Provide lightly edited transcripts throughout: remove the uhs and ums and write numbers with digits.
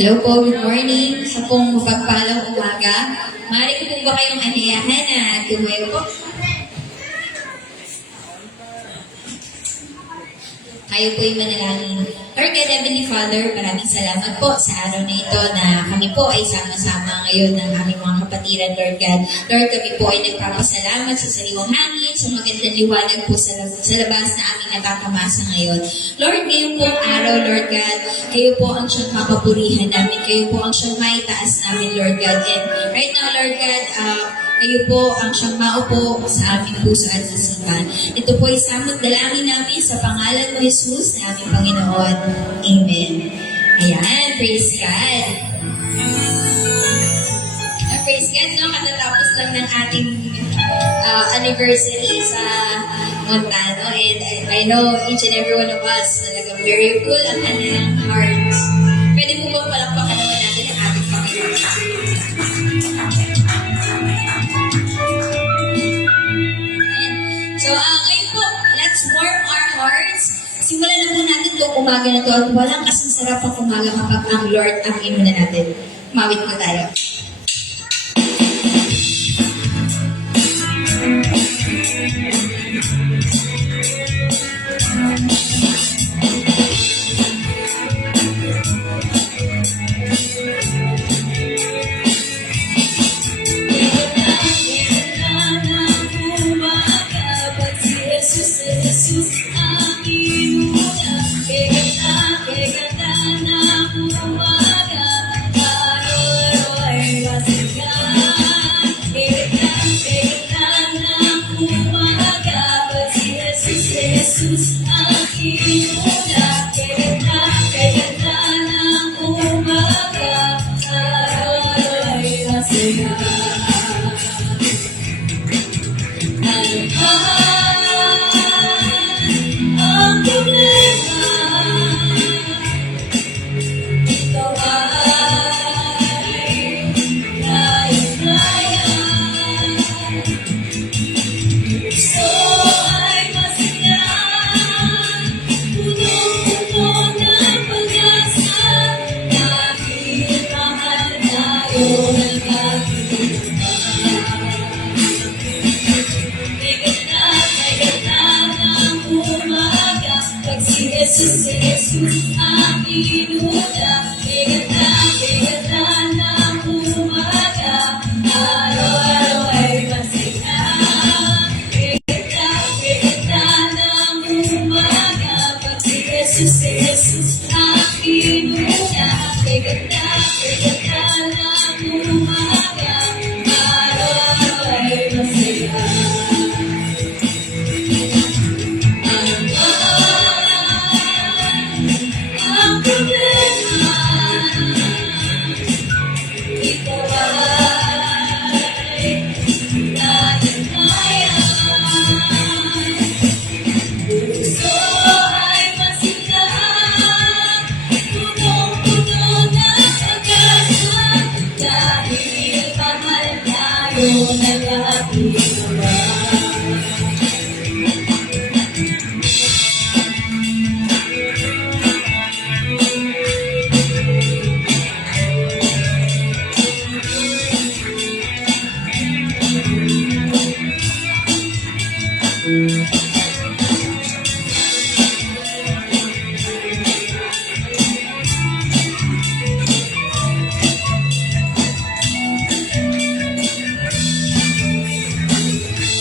Hello po, good morning. Sa pong mapagpalang umaga. Maaari ko po ba kayong anayahan na tumayo po? Kayo po'y manalangin. Lord God, Heavenly Father, maraming salamat po sa araw na ito na kami po ay sama-sama ngayon ng aming mga kapatiran, Lord God. Lord, kami po ay nagpapasalamat sa sariwang hangin, sa magandang liwanag po sa labas na aming natatamasa ngayon. Lord, ngayon po ang araw, Lord God, kayo po ang siyang papapurihan namin. Kayo po ang siyang maitaas namin, Lord God. And right now, Lord God, kayo po ang siyang maupo sa aming puso at isipan. Ito po ay samot dalangin namin sa pangalan mo, Jesus, na aming Panginoon. Amen. Ayan, praise God. Praise God, no? Katatapos lang ng ating anniversary sa Montano. And I know each and every one of us talagang very full ang kanilang hearts. Pwede po ba palakpakan naman natin ang ating Panginoon? So, ngayon po, let's warm our hearts. Simulan na po natin itong umaga na ito at walang kasing sarap ang umaga kapag ang Lord ang imuna natin. Mawit po tayo. ng aking Ama.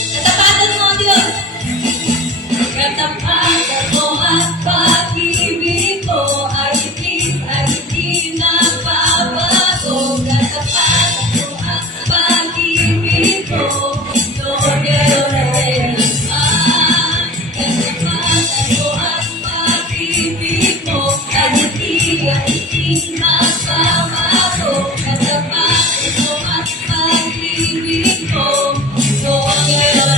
Katapatan mo, Diyos! Katapatan mo at pag-ibig mo ay hindi nababago. Katapatan mo at pag-ibig mo, noon ngayon ay kailanman. Katapatan mo at pag-ibig mo ay hindi nababago. Katapatan mo at pag-ibig mo, noon ngayon ay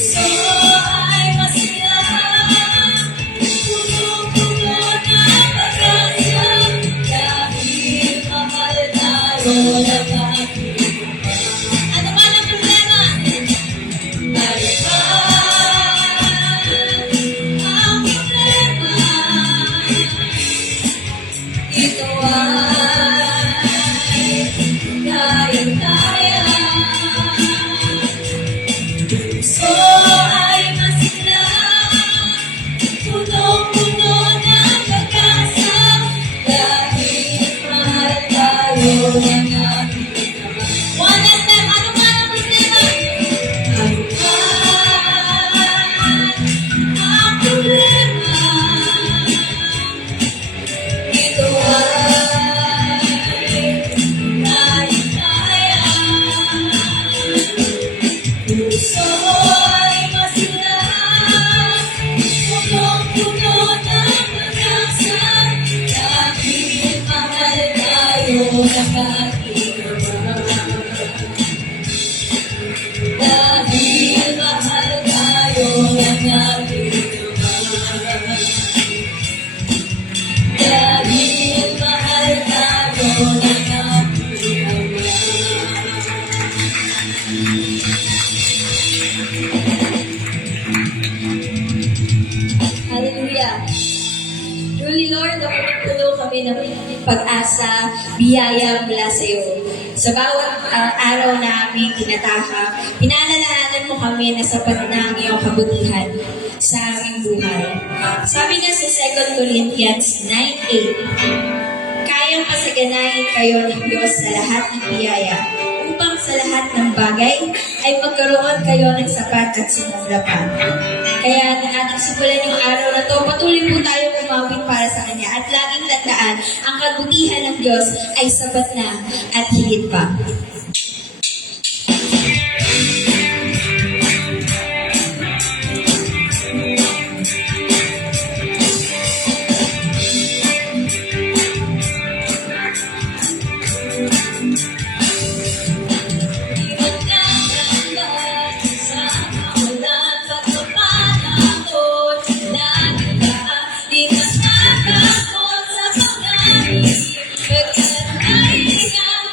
so ay masaya, puno-puno ng pag-asa, dahil mahal tayo ng ating Ama. Ano man ang problema? Ano ba ang problema? Ito ay kaya-kaya. So ay masaya, puno-puno ng pag-asa, dahil mahal tayo ng ating Ama. One last time, ano man ang problema? Ano man ang problema? Ito ay kaya-kaya. So ay masaya, punong-puno ng pag-asa, dahil mahal tayo ng ating Ama. Dahil mahal tayo ng ating Ama. Dahil mahal tayo ng ating Ama. Hallelujah. Truly, Lord, napupuno kami ng pag-asa, biyaya mula sa iyo. Sa bawat araw na aming tinatahak, pinalalahanan mo kami na sapat na ang iyong kabutihan sa aming buhay. Sabi nga sa 2 Corinthians 9:8, kayang pasaganahin kayo ng Diyos sa lahat ng biyaya, upang sa lahat ng bagay ay magkaroon kayo ng sapat at sumubra pa. Kaya na ating simulan yung araw na to, patuloy po tayo kumapit para sa Kanya at laging tandaan, ang kabutihan ng Diyos ay sapat na at higit pa. Pagkat ay iyang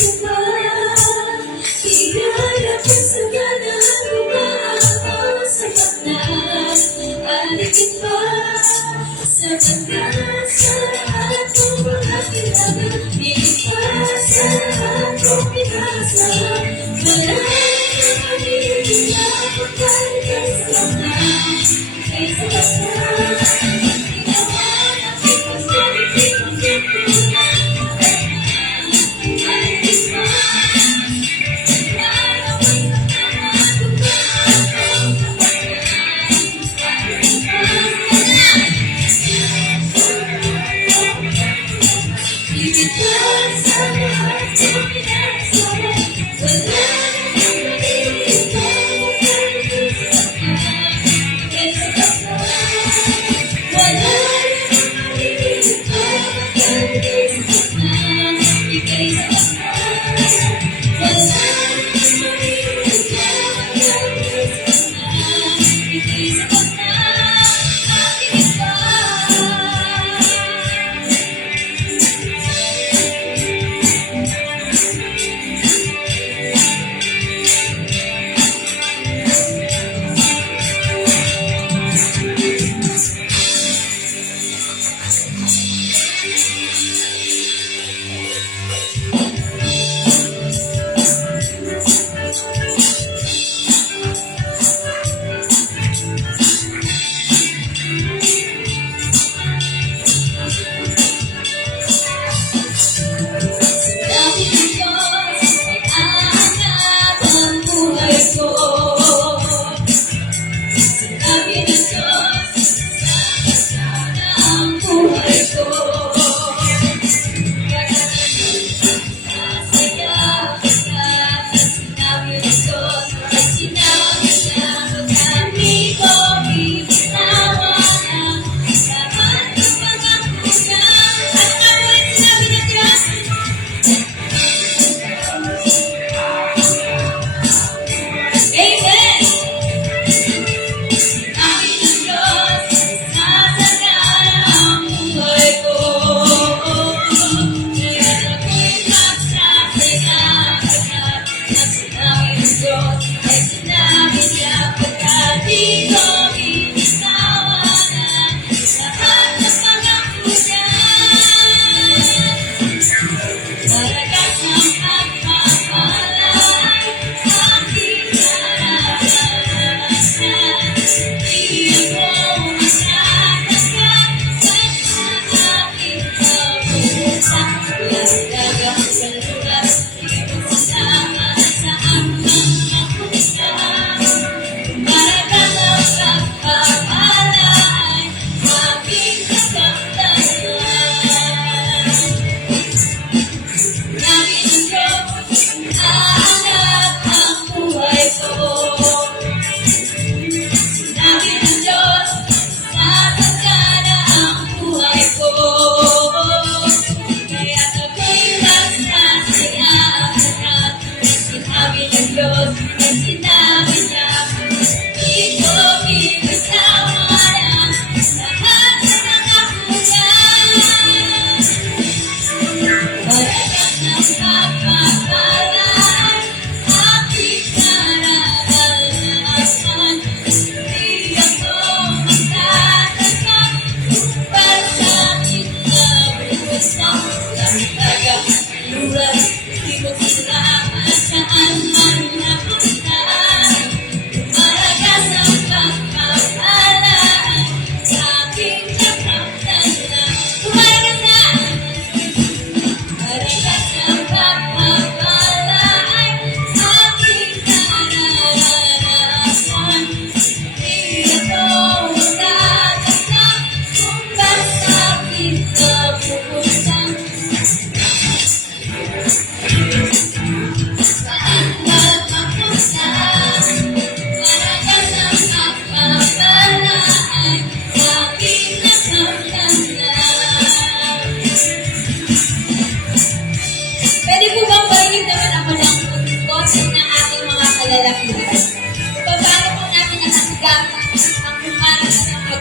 ko ba? Iyanap ko sa ganang umaabang sa baklan. Aligid pa sa banda sa lahat ng mga kailangan. Iligid sa lahat ng pinasa. Wala na magiging na pagkaligay sa baklan. Kaysa baklan.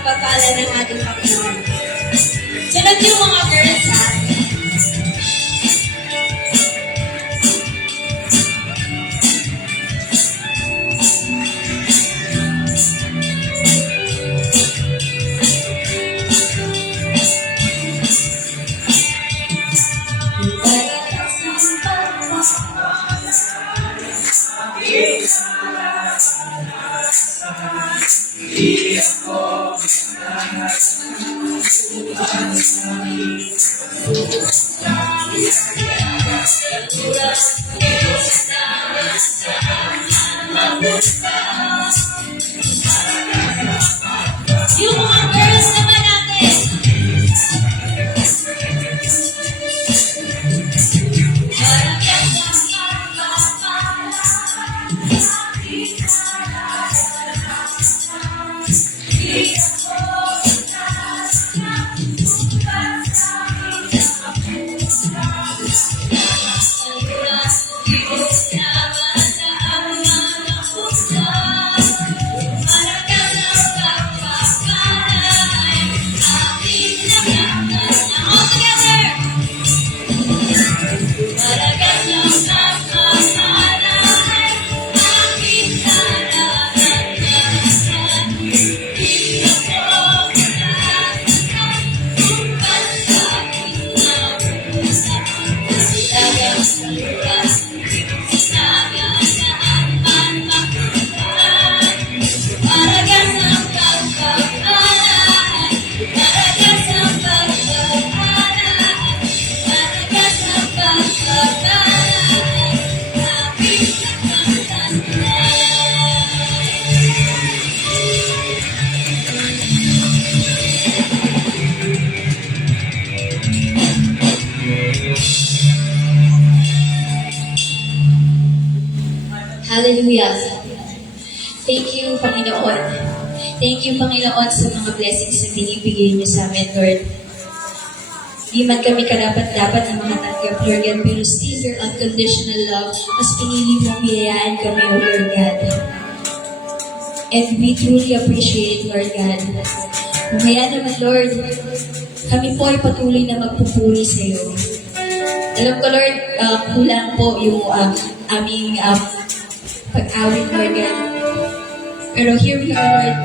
pagpapala ng ating Panginoon. Sunod yung mga girls, ha? Hallelujah. Thank you, Panginoon. Thank you, Panginoon, sa mga blessings na binibigay niyo sa amin, Lord. Di man kami karapat-dapat na makatanggap, Lord God, pero still your unconditional love, mas pinili mong biyayaan kami, O Lord God. And we truly appreciate, Lord God. Kaya naman, Lord, kami po ay patuloy na magpupuri sa iyo. Alam ko, Lord, kulang po yung aming pag-awit, Lord God. Pero here we are, Lord.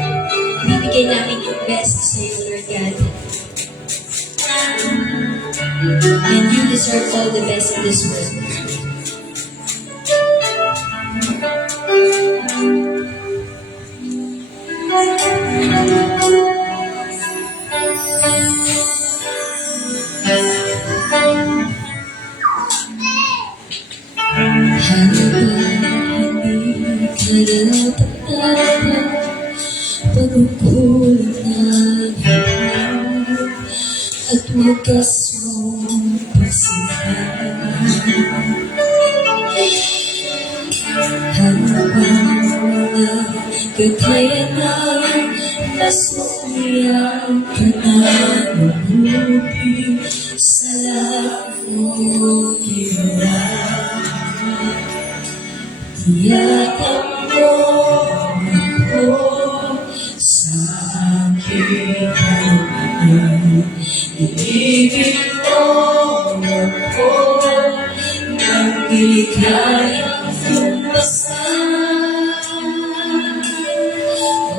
Bibigay namin yung best sa iyo, Lord God. And you deserve all the best in this world. Pagkukulang ng at wagas mong pasihan. Habang wala kakayanan, masulihan ka na mabuti sa lahat mong ginawa. Tiyakap mo ako sa aking kamay. Iibig mo ako nang di kayang lumpasan.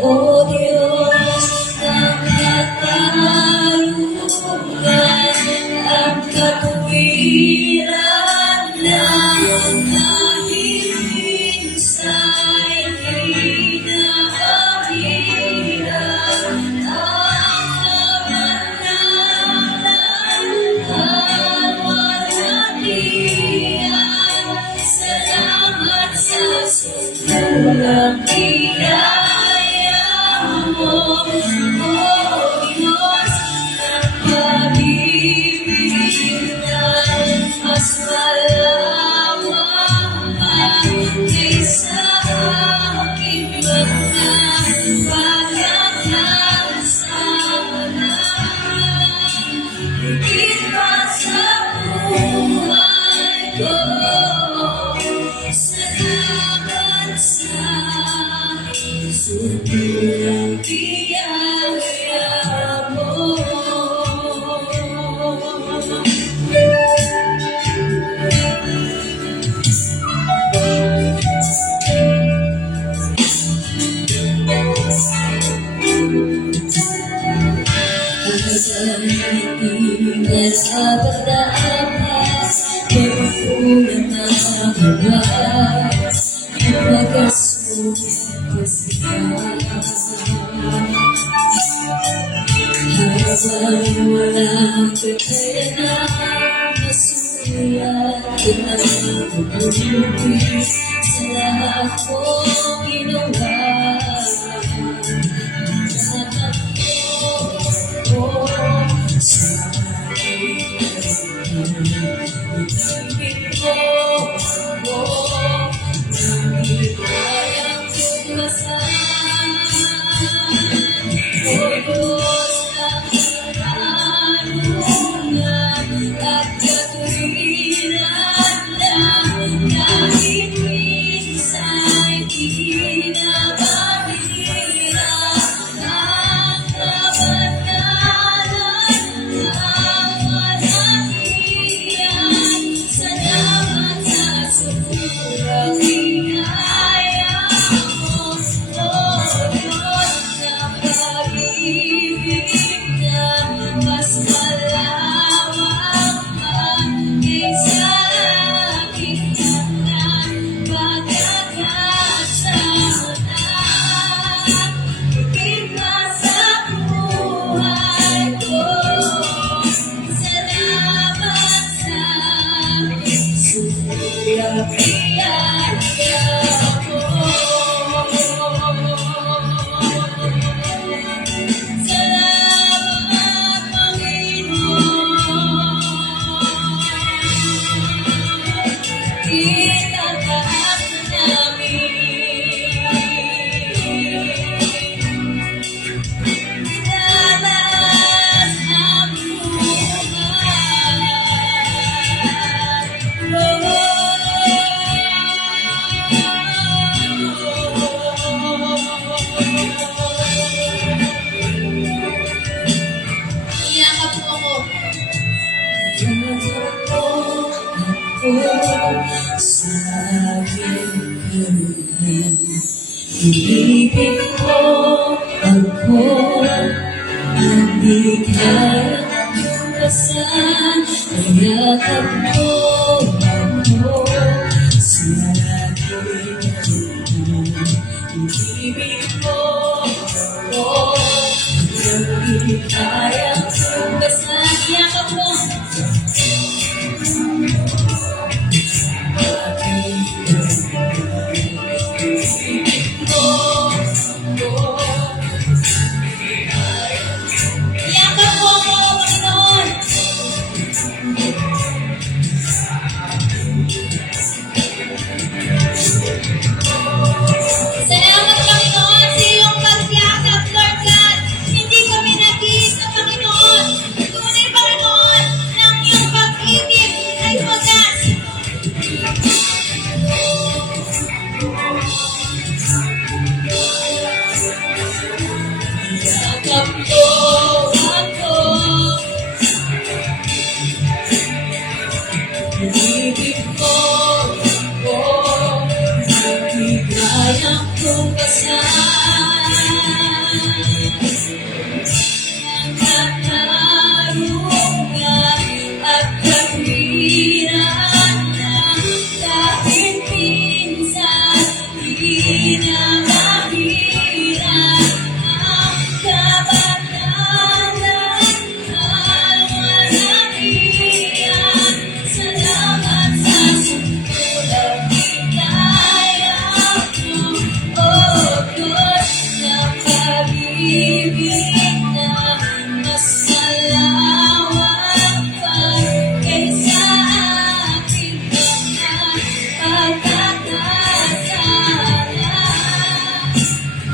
O Diyos ng katarungan, ang katuwiran ng kahit minsa'y kinakahirap. Salamat sa sulang biyaya mo, O Diyos ng pag-ibig na mas malawak pa kaysa aking mga pagkakasalan. Higit pa sa buhay ko, salamat sa sulang biyaya mo. Dapat pagkukulang na gawa at wagas mong pasihan. Habang walang kakayanan, masulihan ka na mabuti sa lahat mong ginawa. Itataas na namin buhay. Inibig mo ako, hindi kaya iwasan. Nayakap mo ako sa aking kaluhan. Inibig mo ako, hindi kaya iwasan. Yakap mo Yakap mo ako, Panginoon. Salamat, Panginoon, sa iyong pagyakap, Lord God. Hindi kami nag-iisa, Panginoon. Tunay, Panginoon, ng iyong pag-ibig ay wagas. yakap mo ako, inibig mo ako, hindi kayang tumasan. Katarungan at kahirap na kahit minsan di na mahirap ang kabanalan at walang iyan. Salamat sa sulat hikaya mo, oh Diyos ng pag-ibig na mas malawak pa kaysa aking mga pagkakasala.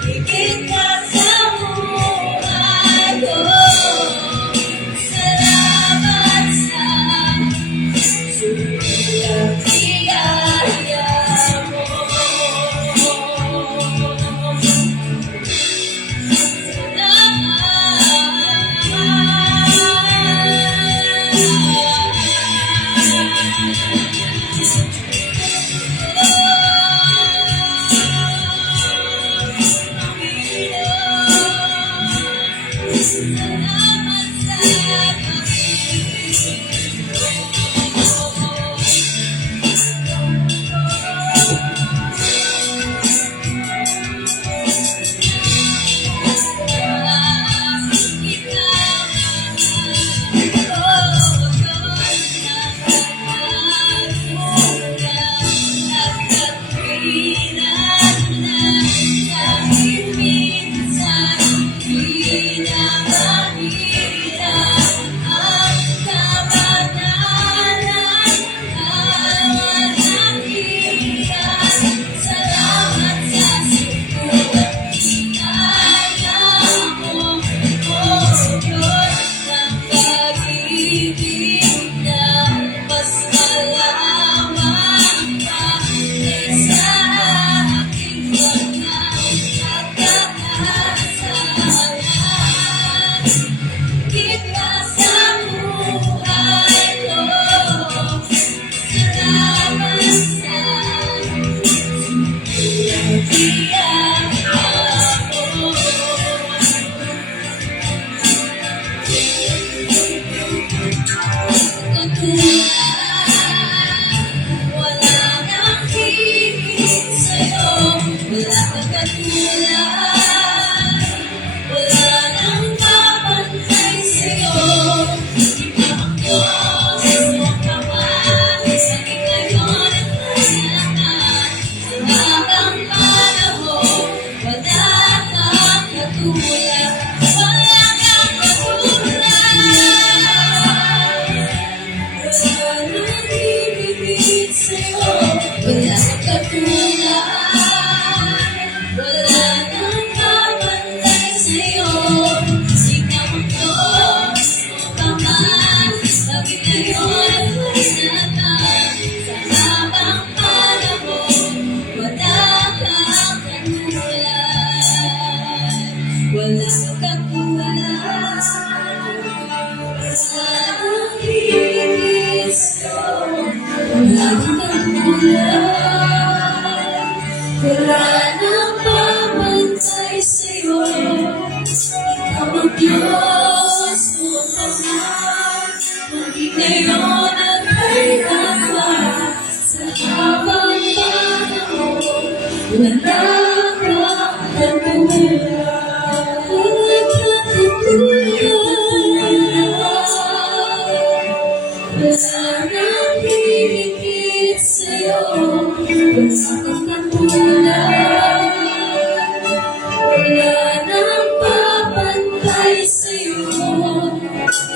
Higit ka sa buhay ko, salamat sa sulat hikaya mo. Diyos mo naman, maging ngayon at kailanman, sa habang panahon, wala kang katulad. Wala kang katulad. Wala nang hihigit sa'yo, wala kang katulad. Wala nang papantay sa'yo,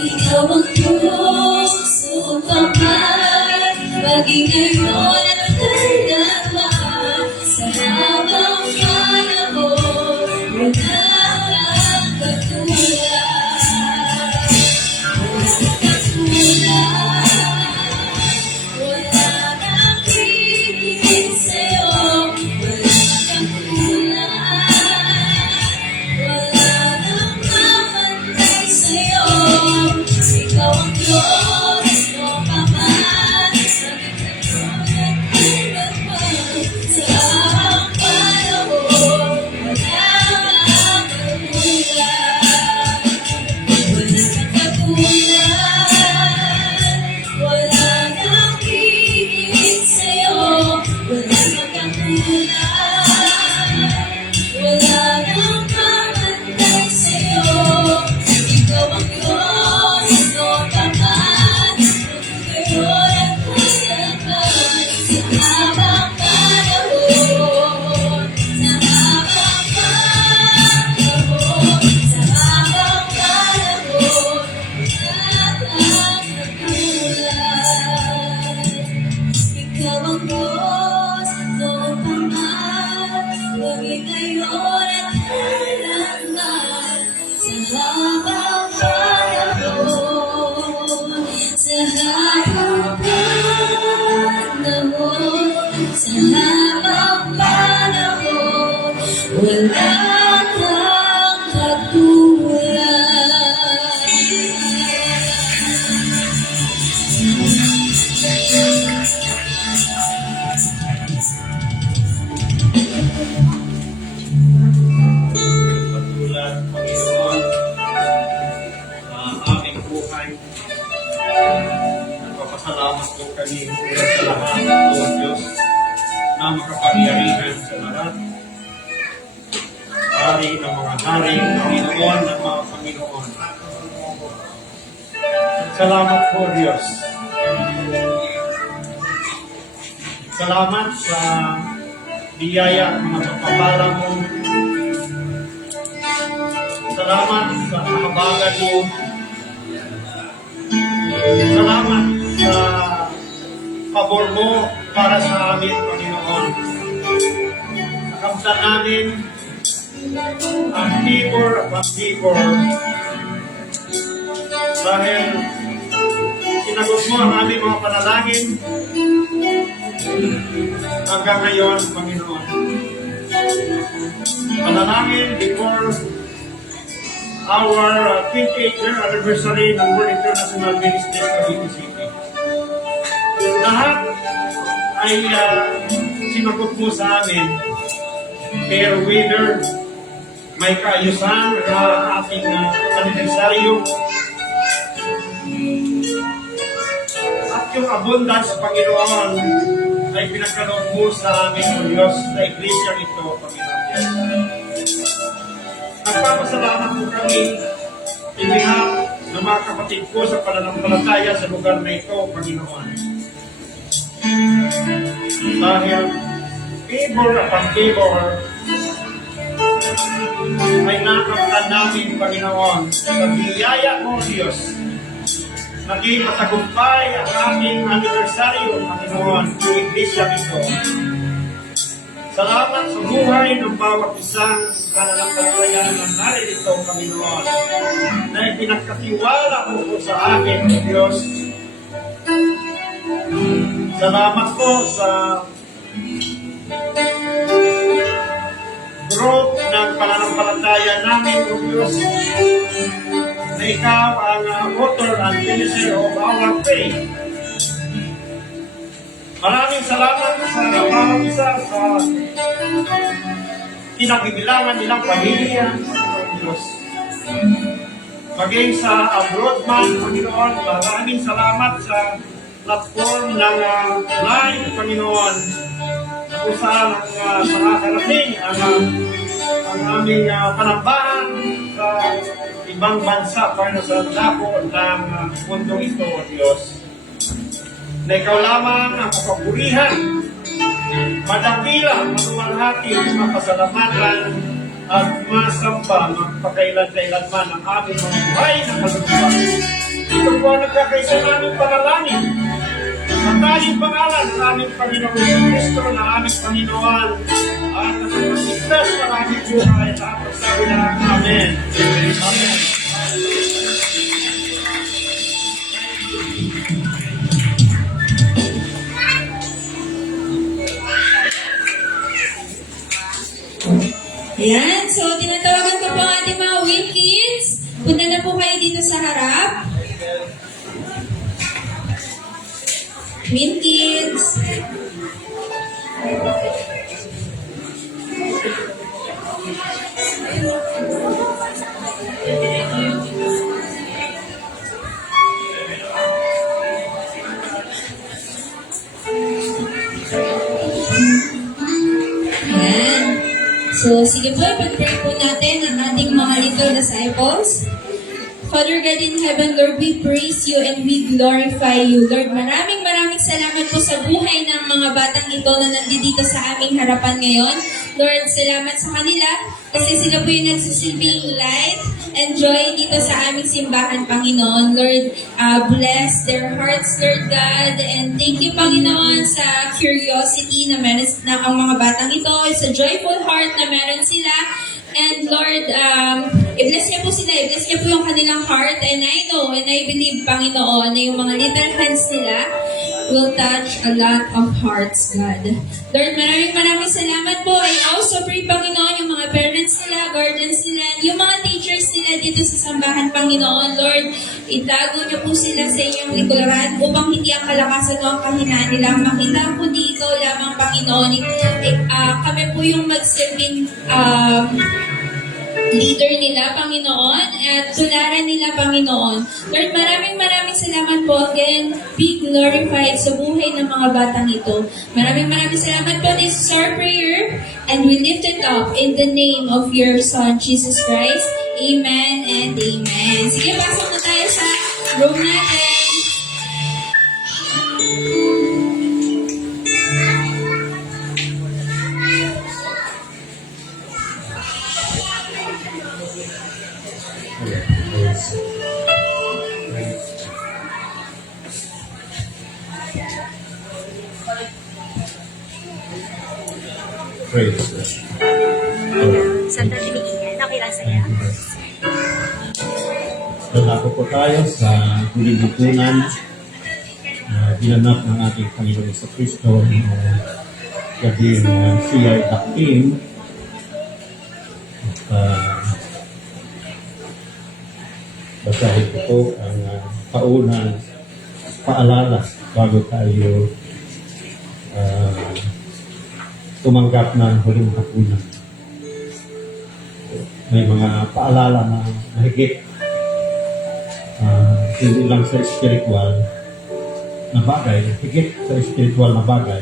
ikaw ang Diyos o Paman, maging ngayon at kailanman, sa habang panahon, wala kang katulad. Wala kang katulad. Wala nang hihigit sa'yo, wala kang katulad. Wala nang mamantay sa'yo, ikaw ang Diyos o Paman, maging ngayon at kailanman, sa habang panahon, wala kang katulad. Wala kang katulad. Wala nang hihigit sa'yo, wala kang katulad. Wala nang mamantay sa'yo, ikaw ang Diyos o Paman, ngayon at kailanman, sa habang panahon, sa habang panahon, sa habang panahon, wala kang katulad. Ikaw ang Diyos, noon pa man, maging ngayon at kailanman, sa habang panahon, sa habang panahon, sa habang panahon, wala kang katulad. Katulad, Panginoon, sa aming buhay. Nagpapasalamat po kami sa lahat, O Diyos, na makapangyarihan sa lahat. Hari ng mga hari, Panginoon ng mga Panginoon. Salamat po, Diyos. Salamat sa biyaya at mga pagpapala mo. Salamat sa kahabagan mo. Salamat sa pabor mo para sa amin, Panginoon. Nakamtan namin ang tibor at pag-tibor dahil sinagot mo ang aming mga panalangin hanggang ngayon, Panginoon. Panalangin before our 28th year anniversary ng World International Ministry sa Cavite City. Lahat ay sinagot mo sa amin, pero whether may kaayusan na ating anibersaryo at yung abundance, Panginoon, ay pinagkaloob mo sa amin, O Diyos, sa iglesia ito, Panginoon. Nagpapasalamat po kami in behalf ng mga kapatid ko sa pananampalataya sa lugar na ito, Panginoon. Dahil favor upon favor ay nakamtan namin, Panginoon, sa biyaya mo, Diyos. Naging matagumpay ang aming anibersaryo, Panginoon, sa iglesia ito. Salamat sa buhay ng bawat isang pananampalataya na naririto, Panginoon, na ipinagkatiwala mo po sa akin, O Diyos. Salamat po sa growth ng pananampalataya namin, O Diyos, na ikaw ang author and finisher of our faith. Maraming salamat sa bawat isa sa kinabibilangan nilang pamilya, O Diyos. maging sa abroad man, Panginoon. Maraming salamat sa platform ng live, Panginoon. Kung saan sa nakarating ang aming panambahan sa ibang bansa para sa dako ng mundong ito, O Diyos. Na ikaw lamang ang kapapurihan, madakila, maluwalhati, mapasalamatan, at masamba, magpakailan-kailanman ang aming mga buhay na kaluluwa. Ito po ang nagkakaisa naming panalangin. Ang tayong pangalan ng aming Panginoon Kristo, ng aming Panginoon, at ng pagsigtas ng aming buhay at ang pagsabi na Amen. Amen. Ayan, so tinatawagan ko po ang ating mga WIN kids. Punta na po kayo dito sa harap. WIN kids. Ayan. So, sige po, pag-pray po natin ang ating mga little disciples. Father God in heaven, Lord, we praise you and we glorify you. Lord, maraming salamat po sa buhay ng mga batang ito na nandito sa aming harapan ngayon. Lord, salamat sa kanila kasi sila po yung nagsisilbing light and joy dito sa aming simbahan, Panginoon. Lord, bless their hearts, Lord God, and thank you, Panginoon, sa curiosity na meron na ang mga batang ito, sa joyful heart na meron sila. And Lord, i-bless niya po sila, i-bless niya po yung kanilang heart, and I know, and I believe, Panginoon, na yung mga little hands nila will touch a lot of hearts, God. Lord, maraming salamat po. I also pray, Panginoon, yung mga parents nila, guardians nila, yung mga teachers nila dito sa sambahan, Panginoon. Lord, itago niyo po sila sa inyong likuran upang hindi ang kalakasan o ang kahinaan nila makita po dito lamang, Panginoon. Kami po yung magsilbing leader nila, Panginoon, at tularan nila, Panginoon. Lord, maraming salamat po. Again, be glorified sa buhay ng mga batang ito. Maraming salamat po. This is our prayer, and we lift it up in the name of your Son, Jesus Christ. Amen and amen. Sige, pasok na tayo sa room natin. Praise God. Sandali tumingin. Okay lang sa'yo. Lalako po tayo sa huling bukunan na ginanap ng ating Panginoon sa Kristo na gabing siya ay daking at basahin ko po ang paunang paalala bago tayo tumanggap ng huling hapunan. May mga paalala na mahigit hindi lang sa spiritual na bagay, higit sa spiritual na bagay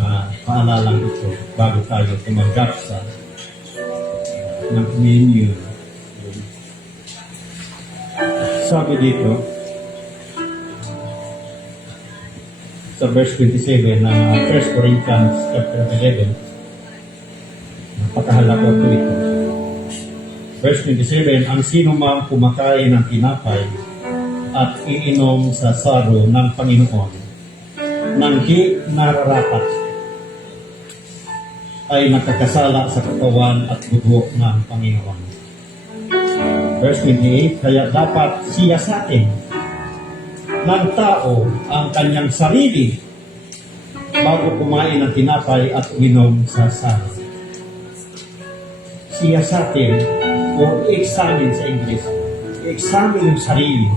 ang paalala ito bago tayo tumanggap sa ng communion. Sabi dito sa verse 27 ng 1 Corinthians chapter 11, napakahalaga po ito. Verse 27, ang sino mang kumakain ng tinapay at iinom sa saro ng Panginoon nang di nararapat ay nakakasala sa katawan at dugo ng Panginoon. Verse 28, kaya dapat siya sa atin ng tao ang kanyang sarili bago kumain ng tinapay at uminom sa saro. Siya sa atin, o examine sa English, examine yung sarili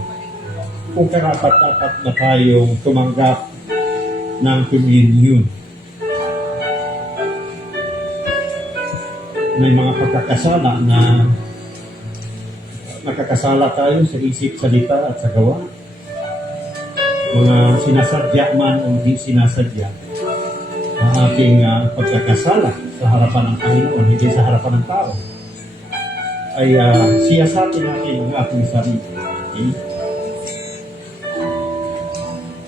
kung karapat-dapat na tayong tumanggap ng communion. May mga pagkakasala na nakakasala tayo sa isip, salita at sa gawa. Mga sinasadya man o hindi sinasadya, ang ating pagkakasala sa harapan ng Panginoon, hindi sa harapan ng tao, ay siyasatin natin ang ating sarili. Okay?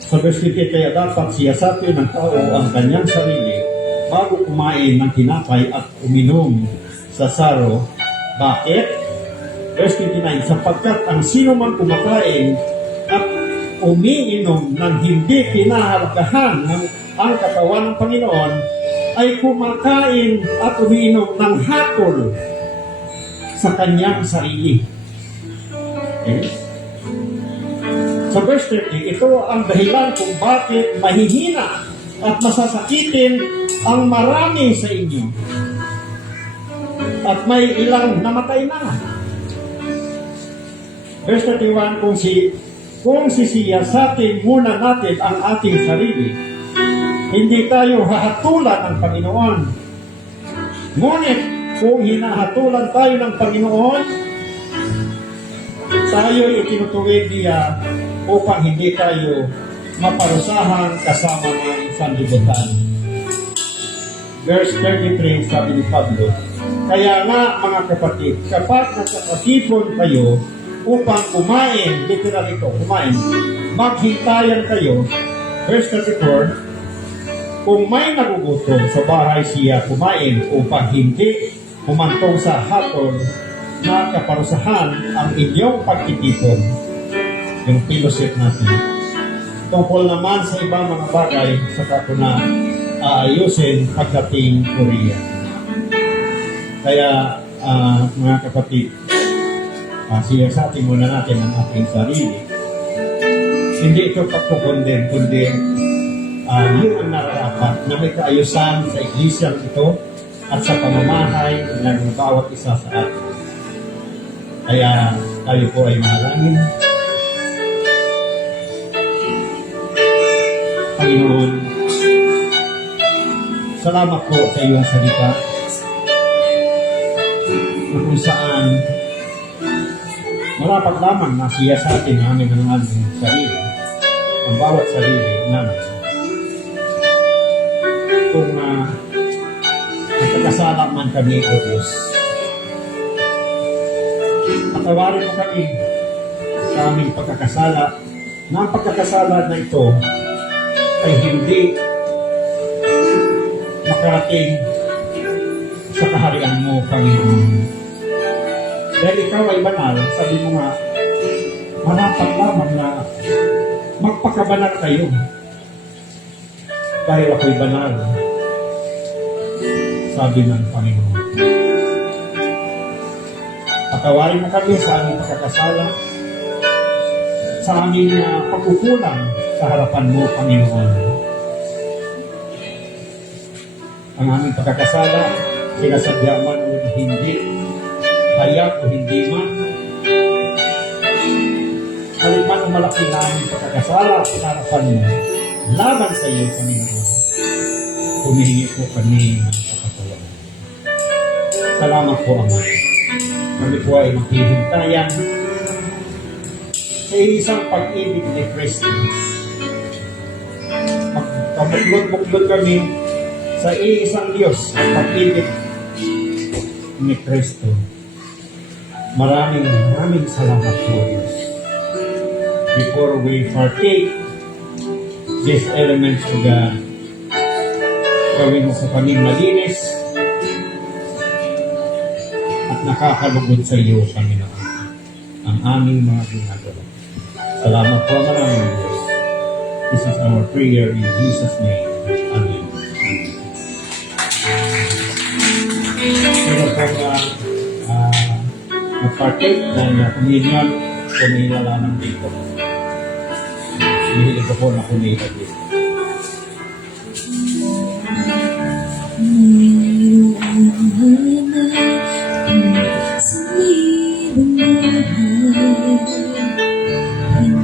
Sa verse 50, kaya dapat siyasatin ng tao ang kanyang sarili bago kumain ng tinapay at uminom sa saro. Bakit? Verse 59, sapagkat ang sino man kumakain at umiinom ng hindi pinahalagahan ng ang katawan ng Panginoon ay kumakain at umiinom ng hatol sa kanyang sarili. Okay? Sa verse 30, ito ang dahilan kung bakit mahihina at masasakitin ang marami sa inyo. At may ilang namatay na. Verse 31, kung sisiyasatin muna natin ang ating sarili, hindi tayo hahatulan ng Panginoon. Ngunit, kung hinahatulan tayo ng Panginoon, tayo itinutuwid niya upang hindi tayo maparusahan kasama ng sanlibutan. Verse 33, sabi ni Pablo, kaya nga mga kapatid, kapag nakakasipon kayo upang kumain, literal ito, kumain, maghintayan kayo. Verse 34, kung may nagugutom sa bahay siya kumain upang hindi humantong sa hatol na kaparusahan ang inyong pagtitipon. Yung fellowship natin. Tungkol naman sa ibang mga bagay, saka ko na aayusin pagdating Korea. Kaya, mga kapatid, siyasatin muna natin ang ating sarili. Hindi ito pagkukondem, kundi yun ang nararapat na may kaayusan sa iglesia ito at sa pamamahay ng bawat isa sa atin. Kaya tayo po ay mahalangin. Panginoon, salamat po sa iyong salita kung saan marapat lamang na siyasatin namin ang aming sarili, ang bawat sarili namin. Kung nagkakasala man kami, O Diyos, patawarin mo kami sa aming pagkakasala, na ang pagkakasala na ito ay hindi makarating sa kaharian mo, Panginoon. Dahil ikaw ay banal, sabi mo nga, marapat lamang na magpakabanal kayo. Dahil ako'y banal, sabi ng Panginoon. Patawarin mo kami sa aming pagkakasala, sa aming pagkukulang sa harapan mo, Panginoon. Ang aming pagkakasala, sinasadya man o hindi, hayag o hindi man, haliman ang malaki namin pagkakasala sa harapan mo, laban sa iyo, Panginoon. Humihingi po kami ng kapatawaran. Salamat po, Ama. Kami po ay maghihintayan sa isang pag-ibig ni Kristo. Magkabuklod-buklod kami sa isang Diyos ang pag-ibig ni Kristo. Maraming salamat po, Diyos. Before we partake these elements to God, gawin mo sa kami malinis at nakakalugod sa iyo, Panginoon, ang aming mga ginagawa. Salamat po, maraming Diyos. This is our prayer in Jesus' name. Amen. Sino po mag-partake ng communion kung nilalaman dito? Hihilig ko po na kumita dito.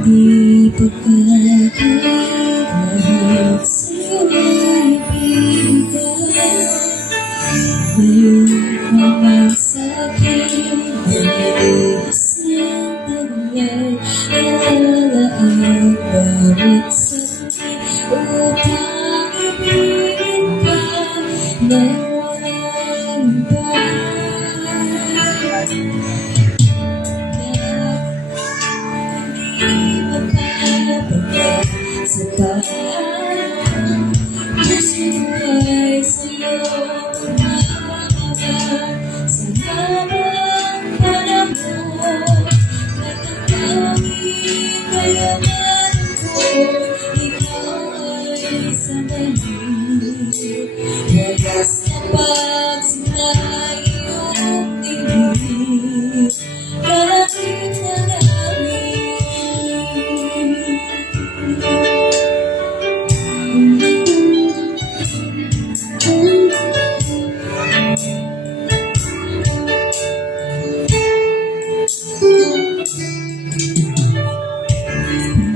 Hindi pagkakailangan sa'yo ay bigay. Ngayon ang sakit ay isa. nang walang iba. Hindi mapapagal sa paan. Puso ay sa'yo umaabot sa habang panahon. Natatawid kayaman ko, ikaw ay samahin. Wagas na pagsinta iyong dinig, kalapit na namin.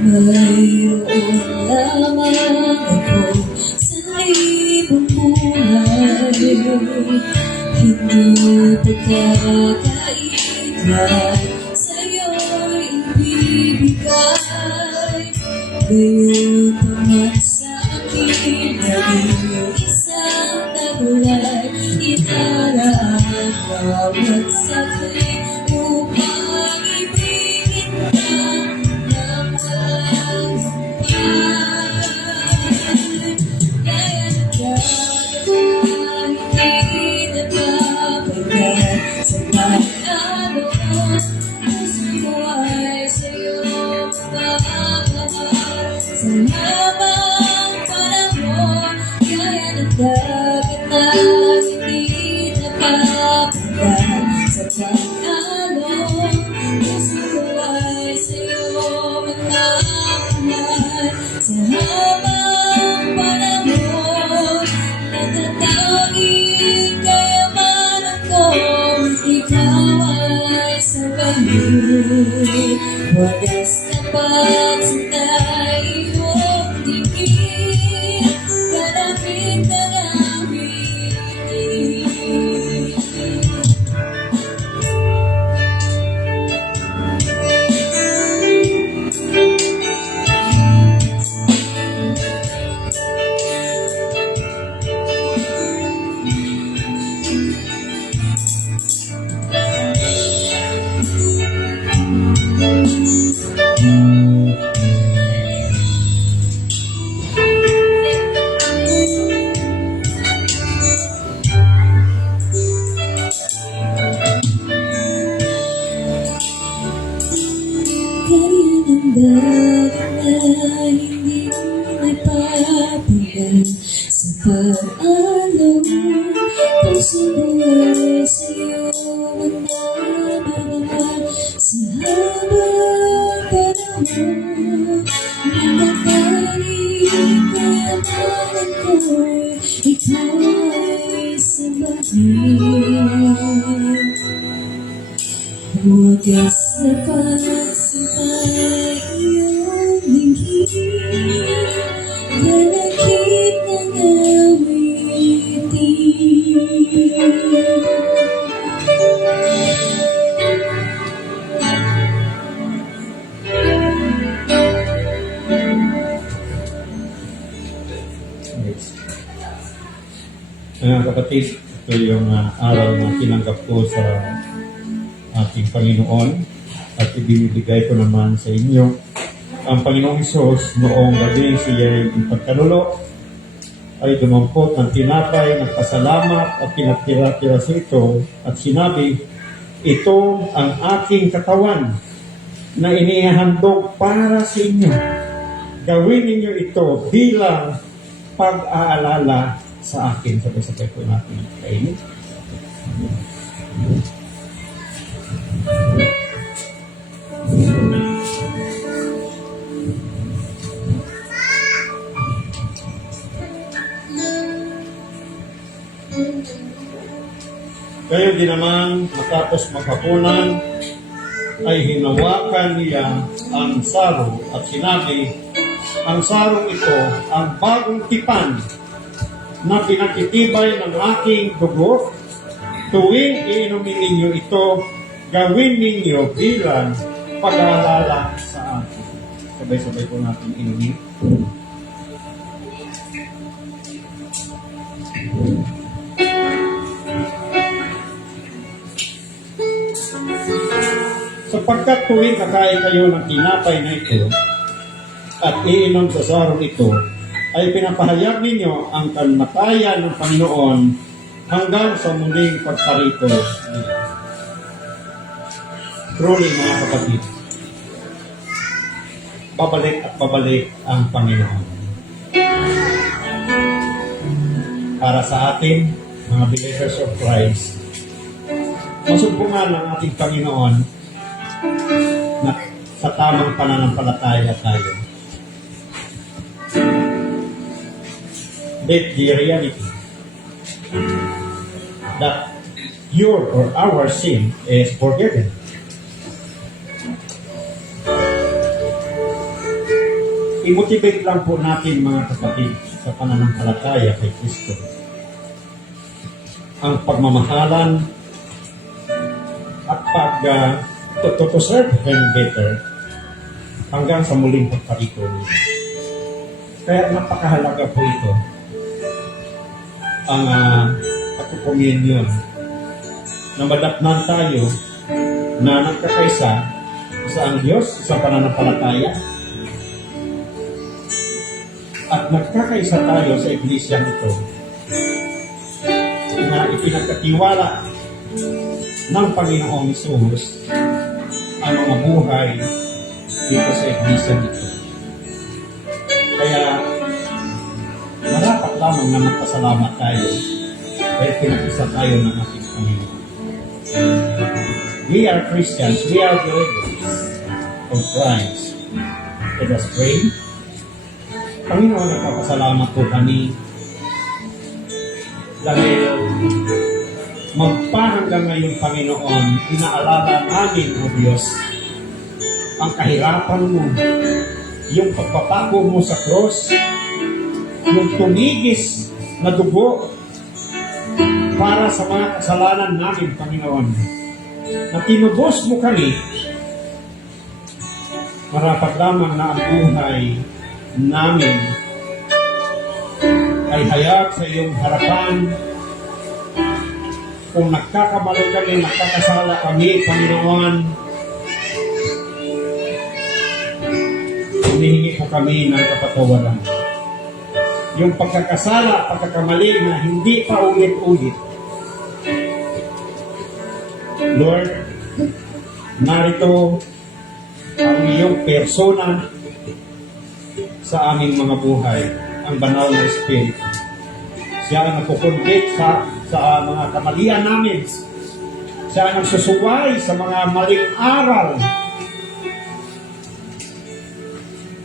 Mayroon lamang ako sa libong buhay, hindi pagkakailan sa'yo'y ibibigay. Gayon naman sa akin, naging isang taglay, itaraan bawat saglit upang ibigin ka ng walang hanggan. Kaya hindi napapagal sa pag-alon. Puso ko ay sa'yo umaabot sa habang panahon. Kaya ng dagat na hindi napapagal sa pag-alon. Puso ko ay sa'yo umaabot sa habang panahon. Natatanging kayamanan ko, ikaw ay sabahin. Wagas na pagsinta iyong tingin, kalapit na namin. Kaya ng dagat na hindi napapagal sa pag-alon. Puso ko ay sa'yo umaabot sa habang panahon. Natatanging kayamanan ko, ikaw ay sabahin. Wagas na pagsinta iyong dinggin, kalakip ng Mga kapatid, ito yung aral na tinanggap ko sa ating Panginoon at ibinibigay ko naman sa inyo. Ang Panginoong Hesus noong gabi siya'y ipagkanulo ay dumampot ng tinapay, nagpasalamat at pinagtira-tira sa ito at sinabi, ito ang aking katawan na inihandog para sa inyo. Gawin ninyo ito bilang pag-aalala sa akin. Sabay-sabay po natin kainin. Gayon din naman, matapos maghapunan, ay hinawakan niya ang saro at sinabi, ang sarong ito ang bagong tipan na pinakitibay ng aking dugo. Tuwing iinumin ninyo ito, gawin ninyo bilang pag-aalala sa akin. Sabay-sabay po natin inumin. Sapagkat tuwing kakain kayo ng tinapay na ito at iinom sa sarong ito, ay pinapahayag ninyo ang kamatayan ng Panginoon hanggang sa muling pagparito niya. Truly, mga kapatid, babalik at babalik ang Panginoon. Para sa atin, mga believers of Christ, masumbungan ng ating Panginoon na sa tamang pananampalataya tayo. Let the reality that your or our sin is forgiven. I-motivate lang po natin, mga kapatid, sa pananampalataya kay Kristo ang pagmamahalan at to serve Him better hanggang sa muling pagparito niya. Kaya napakahalaga po ito, ang pagkukommunion, na madatnan tayo na nagkakaisa sa ang Diyos sa pananampalataya at nagkakaisa tayo sa iglesia nito na ipinagkatiwala ng Panginoong Hesus ang mga buhay dito sa iglesia nito. Kaya marapat lamang na magpasalamat tayo dahil pinag-isa tayo ng ating Panginoon. We are Christians, we are believers of Christ. Let us pray. Panginoon, nagpapasalamat po kami dahil magpahanggang ngayon, Panginoon, inaalala namin, O Diyos, ang kahirapan mo, yung pagpapako mo sa cross, yung tumigis na dugo para sa mga kasalanan namin, Panginoon, na tinubos mo kami, marapat lamang na ang buhay namin ay hayag sa iyong harapan. Kung nagkakamali kami, nagkakasala kami, Panginoon, hinihingi po kami ng kapatawaran. Yung pagkakasala, pagkakamali na hindi pa ulit-ulit. Lord, narito ang iyong persona sa aming mga buhay, ang banal na Espiritu. Siya ang nagkukonvict sa mga kamalian namin. Siya ang nagsusuway sa mga maling aral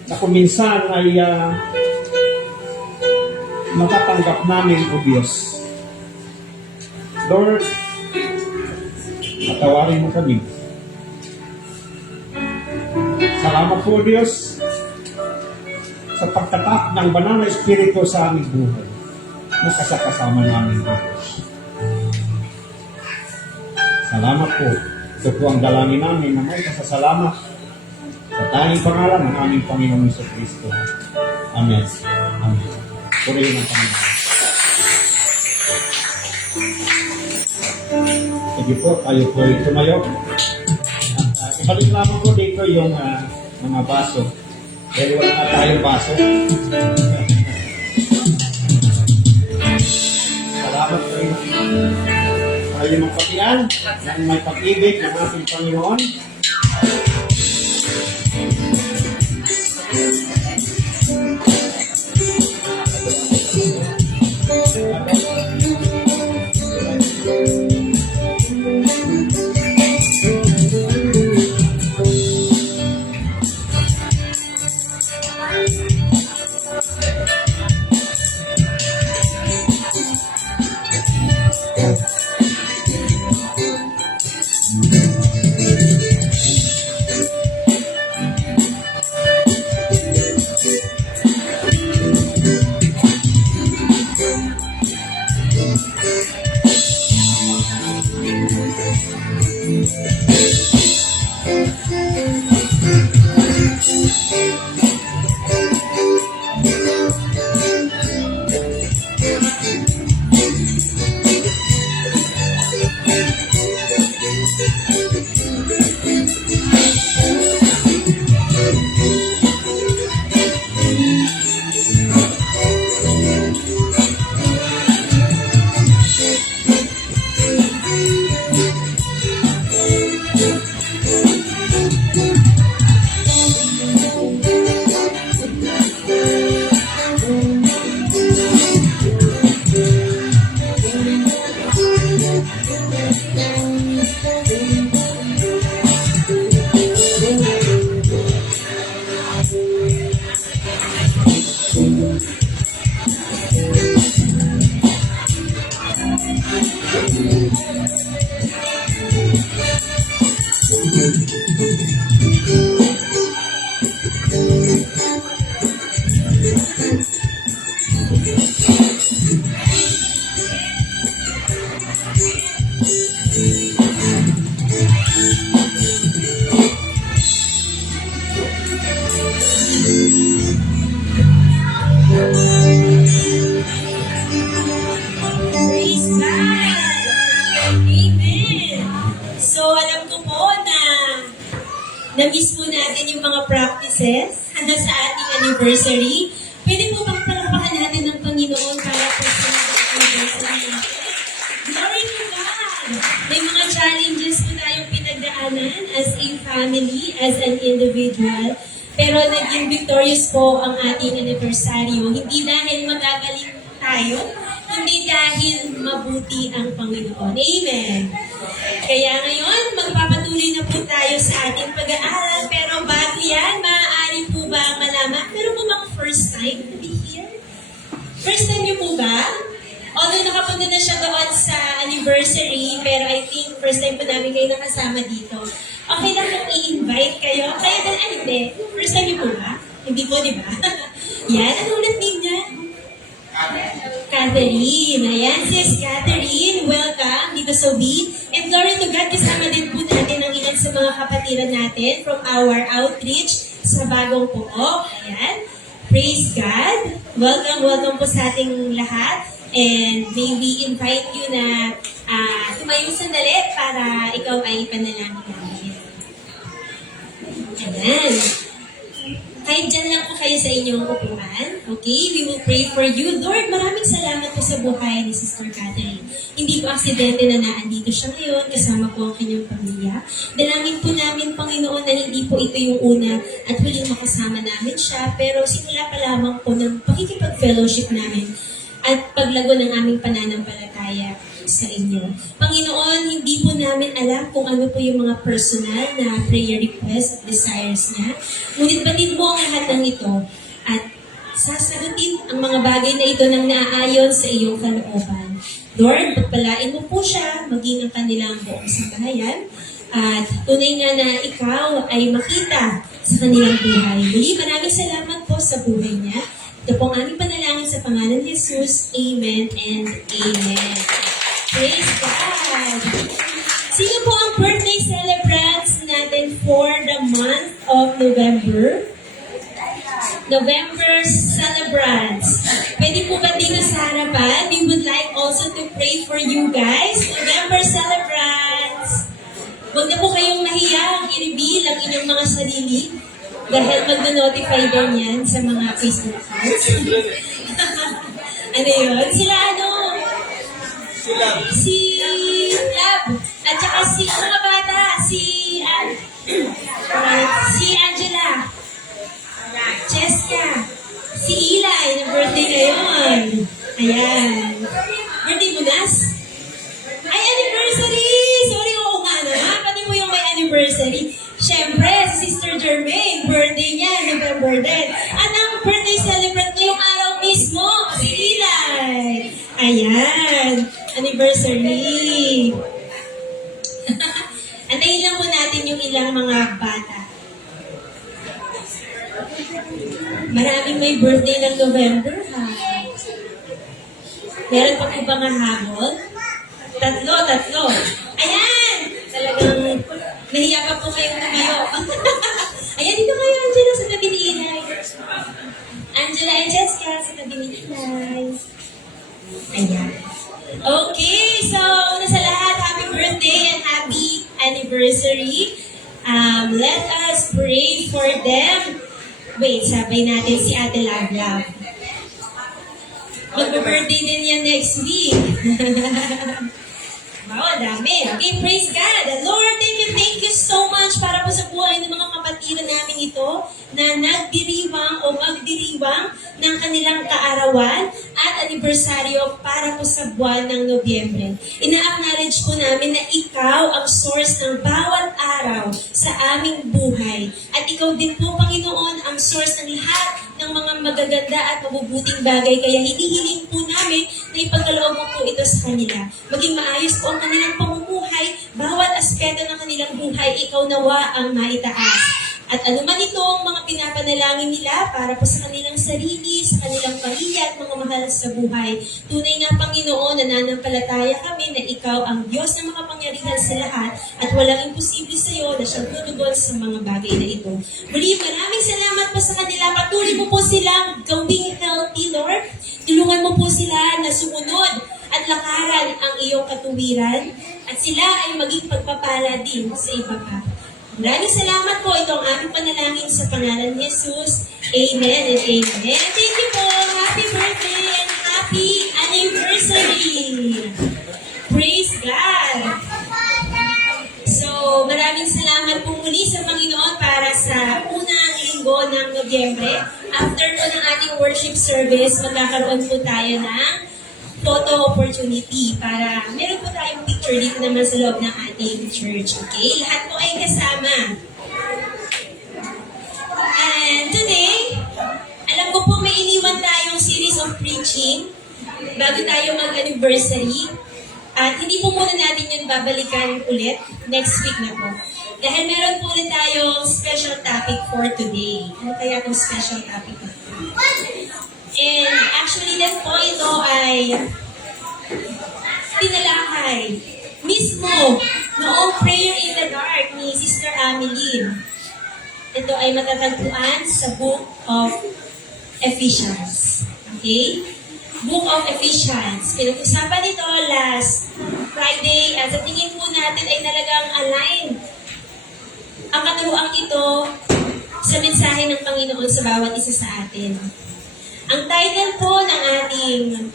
na kung minsan ay matatanggap namin, O Diyos. Lord, patawarin mo kami. Salamat po, Diyos, sa pagtatak ng banal na Espiritu sa aming buhay na kasakasama namin, O Diyos. Salamat po. Ito po ang dalangin namin na may kasasalamat sa tanging pangalan ng aming Panginoon Jesucristo. Amen. Amen. Purihin ang Panginoon. Sige po, tayo po ay tumayo. At ibalik lamang po dito yung mga baso. Dahil wala na tayong baso. Salamat po rin. Tayo magpatian ng may pag-ibig ng ating Panginoon. Praise God! Amen! So, alam ko po na na-miss po natin yung mga practices sa ating anniversary. Pwede po bang palakpakan natin ng Panginoon para po sa anniversary natin? Glory to God! May mga challenges po tayong pinagdaanan as a family, as an individual. Pero naging victorious po ang ating anibersaryo. Hindi dahil magagaling tayo, hindi dahil mabuti ang Panginoon. Amen. Kaya ngayon, magpapatuloy na po tayo sa ating pag-aaral. Pero bago yan, maaari po ba malaman? Meron po bang first time to be here? First time niyo po ba? Although nakapunta na siya doon sa anniversary, pero I think first time po namin kayo nakasama dito. Okay lang kung i-invite kayo. Kaya din, hindi. First time niyo po ba? Hindi po, di ba? Yan, anong ulit name niya? Catherine. Ayan, sis Catherine. Welcome dito sa B. And glory to God, kasama din po natin ang ilan sa mga kapatiran natin from our outreach sa Bagong Pook. Ayan. Praise God. Welcome po sa ating lahat. And may we invite you na tumayo sandali para ikaw ay ipanalangin namin. Ayan. Kahit dyan lang po kayo sa inyong upuan. Okay? We will pray for you. Lord, maraming salamat po sa buhay ni Sister Catherine. Hindi po aksidente na naandito siya ngayon, kasama po ang kanyang pamilya. Dalangin po namin, Panginoon, na hindi po ito yung una at huling makasama namin siya, pero simula pa lamang po ng pakikipag-fellowship namin at paglago ng aming pananampalataya sa inyo. Panginoon, hindi po namin alam kung ano po yung mga personal na prayer request at desires niya. Ngunit batid mo ang lahat ng ito at sasagutin ang mga bagay na ito nang naaayon sa iyong kalooban. Lord, pagpalain mo po siya, maging ang kanilang buong sambahayan, at tunay nga na ikaw ay makita sa kanilang buhay. Muli, maraming salamat po sa buhay niya. Ito po ang aming panalangin sa pangalan ni Jesus. Amen and Amen. Praise God! Sino po ang birthday celebrants natin for the month of November? November celebrants. Pwede po ba dito sa harapan? We would like also to pray for you guys. November celebrants. Huwag na po kayong mahiyang i-reveal ang inyong mga sarili dahil mag-notify din yan sa mga Facebook accounts. Ano yun? Sila ano? Si Lab. At saka si mga bata. Si Angela. Cheska. Si Eli. Na birthday ngayon. Ayan. Birthday mo, Nas? Ay, anniversary! Sorry, oo nga na. Pati mo yung may anniversary. Siyempre, si Sister Jermaine, birthday niya, November 10. At ang birthday celebrant ngayong araw mismo, si Eli. Ayan, anniversary. Antayin lang po natin yung ilang mga bata. Maraming may birthday ng November, ha? Meron pa po ba nga habol? Tatlo. Ayan! Talagang nahiya pa po kayong tumayo. Ayan, dito kayo, Angela, sa tabi ni Inay. Angela and Jessica, sa tabi ni Inay. Ayan. Okay, so, una sa lahat, happy birthday and happy anniversary. Let us pray for them. Wait, sabay natin si Ate Love. Mag-birthday din yan next week. Wow, dami. Okay, praise God. Lord, thank you so much para po sa buhay ng mga kapatiran namin ito na nagdiriwang o magdiriwang ng kanilang kaarawan at anibersaryo para po sa buwan ng Nobyembre. Ina-acknowledge po namin na ikaw ang source ng bawat araw sa aming buhay. At ikaw din po, Panginoon, ang source ng lahat ng mga magaganda at mabubuting bagay. Kaya hinihiling po namin na ipagkaloob mo po ito sa kanila. Maging maayos po ang kanilang pamumuhay, bawat aspeto ng kanilang buhay, ikaw nawa ang maitaas. At anuman itong mga pinapanalangin nila para po sa kanilang sarili, sa kanilang pamilya at mga mahal sa buhay. Tunay nga, Panginoon, nananampalataya kami na ikaw ang Diyos na makapangyarihan sa lahat at walang imposible sa iyo na siyang tutugon sa mga bagay na ito. Muli, maraming salamat po sa kanila. Patuloy mo po silang gawing healthy, Lord. Tulungan mo po sila na sumunod at lakaran ang iyong katuwiran at sila ay maging pagpapala din sa iba pa. Maraming salamat po. Ito ang aming panalangin sa pangalan ni Jesus. Amen and amen. Thank you po. Happy birthday and happy anniversary. Praise God. So, maraming salamat po muli sa Panginoon para sa unang linggo ng Nobyembre. After po ng ating worship service, magkakaroon po tayo ng photo opportunity para meron po tayong picture dito naman sa loob ng ating church. Okay? Lahat po ay kasama. And today, alam ko po may iniwan tayong series of preaching bago tayo mag-anniversary. At hindi po muna natin yun babalikan ulit next week na po. Dahil meron po ulit tayong special topic for today. Ano kaya itong special topic na po? And actually, din po ito ay tinalakay mismo noong prayer in the dark ni Sister Ameline. Ito ay matatagpuan sa Book of Ephesians. Okay? Book of Ephesians. Pinag-usapan ito last Friday at sa tingin po natin ay talagang aligned ang katuruan ito sa mensahe ng Panginoon sa bawat isa sa atin. Ang title po ng ating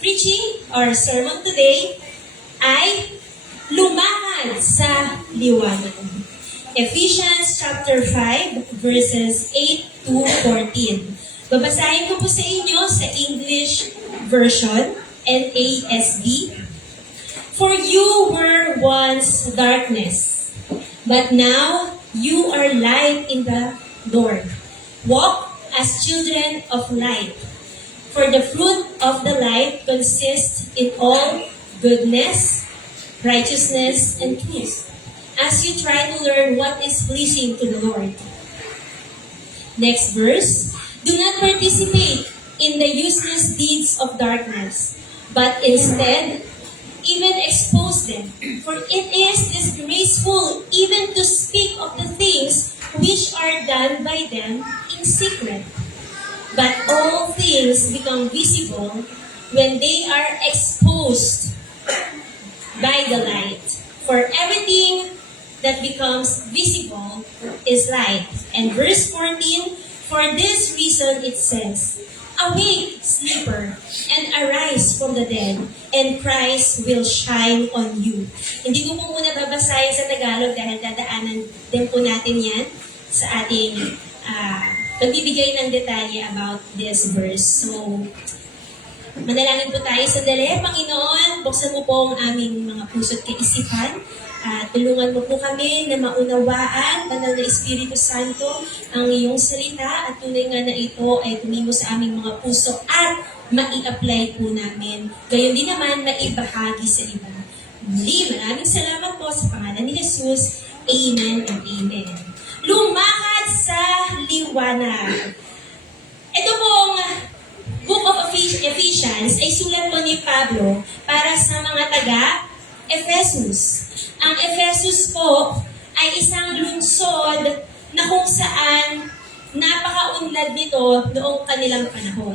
preaching or sermon today ay Lumakad sa Liwanag. Ephesians chapter 5 verses 8 to 14. Babasahin ko po sa inyo sa English version, NASB. For you were once darkness, but now you are light in the Lord. Walk as children of light. For the fruit of the light consists in all goodness, righteousness, and truth, as you try to learn what is pleasing to the Lord. Next verse. Do not participate in the useless deeds of darkness, but instead, even expose them. For it is disgraceful even to speak of the things which are done by them in secret. But all things become visible when they are exposed by the light. For everything that becomes visible is light. And verse 14, for this reason it says, awake, sleeper, and arise from the dead, and Christ will shine on you. Hindi ko po muna babasahin sa Tagalog dahil dadaanan din po natin yan sa ating pagbibigay ng detalye about this verse. So, manalangin po tayo sa dali. Panginoon, buksan mo po ang aming mga puso't kaisipan. Tulungan mo po kami na maunawaan, Banal na Espiritu Santo, ang iyong salita at tunay nga na ito ay tumimo sa aming mga puso at mai-apply po namin. Gayon din naman, maibahagi sa iba. Muli, maraming salamat po sa pangalan ni Jesus. Amen and amen. Lumakad sa liwanag. Ito pong Book of Ephesians ay sulat po ni Pablo para sa mga taga-Ephesus. Ang Ephesus po ay isang lungsod na kung saan napakaunlad nito noong kanilang panahon.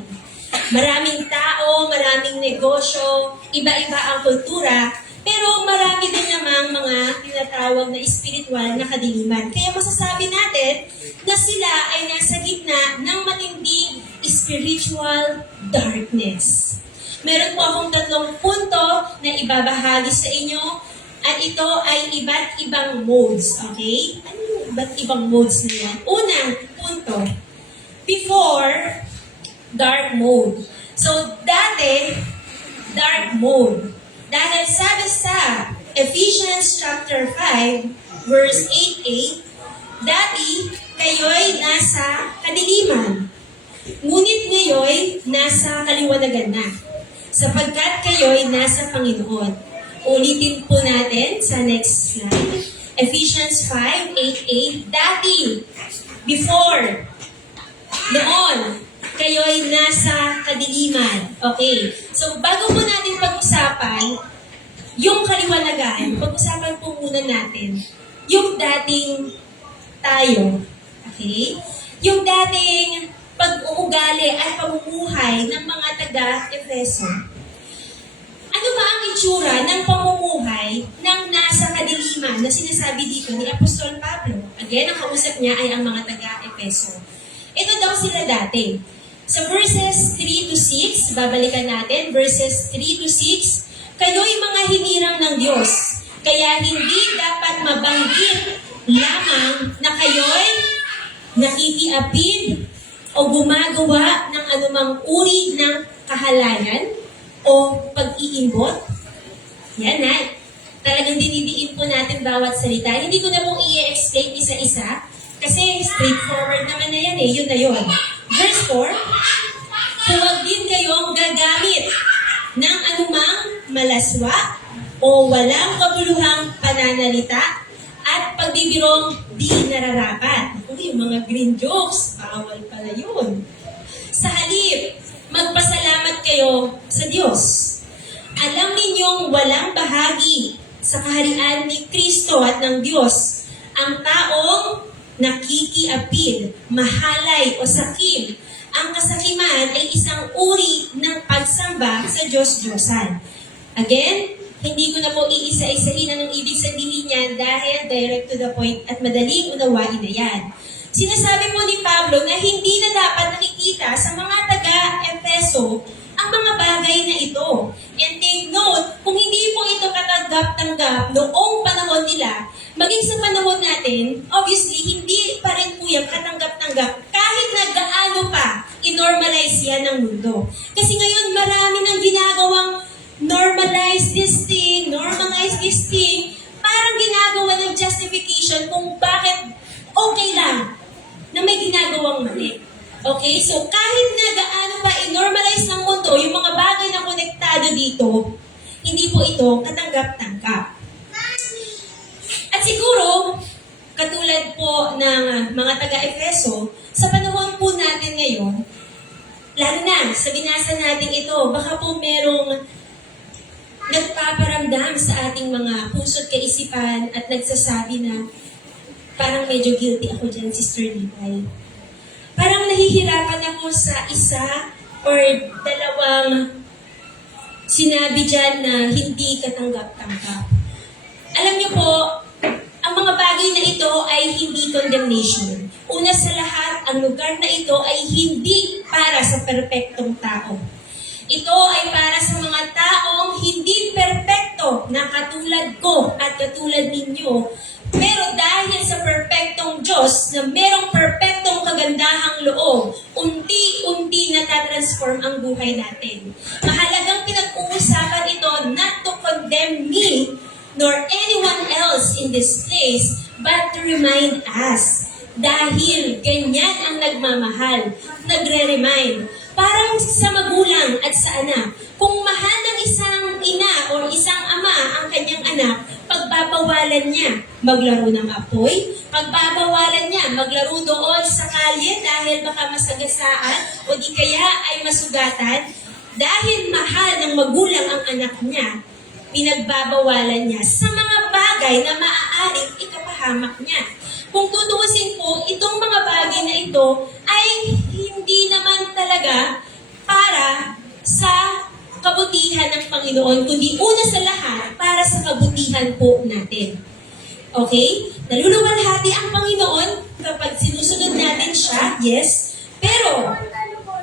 Maraming tao, maraming negosyo, iba-iba ang kultura, pero marami din namang mga tinatawag na spiritual na kadiliman. Kaya masasabi natin na sila ay nasa gitna ng matinding spiritual darkness. Meron po akong 3 punto na ibabahagi sa inyo at ito ay iba't ibang modes, okay? Ano yung iba't ibang modes na yan? Unang punto, before dark mode. So, dati, dati, dark mode. Dahil sabi sa Ephesians chapter 5, verse 8a, dati kayo'y nasa kadiliman, ngunit ngayon nasa kaliwanagan na, sapagkat kayo'y nasa Panginoon. Ulitin po natin sa next slide. Ephesians 5:8a, dati, before, noon, kayo'y nasa kadiliman. Okay. So, bago po natin pag-usapan yung kaliwanagan, pag-usapan po muna natin yung dating tayo. Okay? Yung dating pag-uugali at pamumuhay ng mga taga-Efeso. Ano ba ang itsura ng pamumuhay ng nasa kadiliman na sinasabi dito ni Apostol Pablo? Again, ang kausap niya ay ang mga taga-Efeso. Ito daw sila dati. Sa verses 3 to 6, babalikan natin, verses 3 to 6, kayo'y mga hinirang ng Diyos, kaya hindi dapat mabanggit lamang na kayo'y nakikiapid o gumagawa ng anumang uri ng kahalayan o pag-iimbot. Yan na. Talagang dinidiin po natin bawat salita. Hindi ko na pong i-explain isa-isa kasi straightforward naman na yan eh. Yun na yun. Verse 4, huwag din kayong gagamit ng anumang malaswa o walang kabuluhang pananalita at pagbibirong di nararapat. Yung mga green jokes, bawal pala yun. Sa halip, magpasalamat kayo sa Diyos. Alam ninyong walang bahagi sa kaharian ni Kristo at ng Diyos ang taong nakikiapid, mahalay o sakim. Ang kasakiman ay isang uri ng pagsamba sa Diyos-Diyosan. Again, hindi ko na po iisa-isahin anong ibig sabihin niyan dahil direct to the point at madaling unawain na yan. Sinasabi po ni Pablo na hindi na dapat nakikita sa mga taga-Efeso ang mga bagay na ito. And take note, kung hindi po ito katanggap-tanggap noong panahon nila, maging sa panahon natin, obviously, hindi pa rin po yung katanggap-tanggap kahit na gaano pa i-normalize yan ng mundo. Kasi ngayon, marami nang ginagawang normalize this thing, parang ginagawa ng justification kung bakit okay lang na may ginagawang mali. Okay? So, kahit na gaano pa i-normalize ng mundo yung mga bagay na konektado dito, hindi po ito katanggap-tanggap. At siguro, katulad po ng mga taga-Efeso, sa panahon po natin ngayon, lalo na sa binasa natin ito, baka po merong nagpaparamdam sa ating mga puso't kaisipan at nagsasabi na parang medyo guilty ako dyan, Sister Lipay. Parang nahihirapan ako sa isa or dalawang sinabi dyan na hindi katanggap-tanggap. Alam niyo po, ang mga bagay na ito ay hindi condemnation. Una sa lahat, ang lugar na ito ay hindi para sa perpektong tao. Ito ay para sa mga taong hindi perpekto na katulad ko at katulad ninyo. Pero dahil sa perpektong Diyos na merong perpektong kagandahang loob, unti-unti natatransform ang buhay natin. Mahalagang pinag-uusapan ito not to condemn me nor anyone else in this place, but to remind us. Dahil ganyan ang nagmamahal, nagre-remind. Parang sa magulang at sa anak. Kung mahal ng isang ina o isang ama ang kanyang anak, pagbabawalan niya maglaro ng apoy, pagbabawalan niya maglaro doon sa kalye dahil baka masagasaan o di kaya ay masugatan, dahil mahal ng magulang ang anak niya, pinagbabawalan niya sa mga bagay na maaaring ikapahamak niya. Kung tutuusin po, itong mga bagay na ito ay hindi naman talaga para sa kabutihan ng Panginoon, kundi una sa lahat, para sa kabutihan po natin. Okay? Naluluwalhati ang Panginoon kapag sinusunod natin siya, yes. Pero,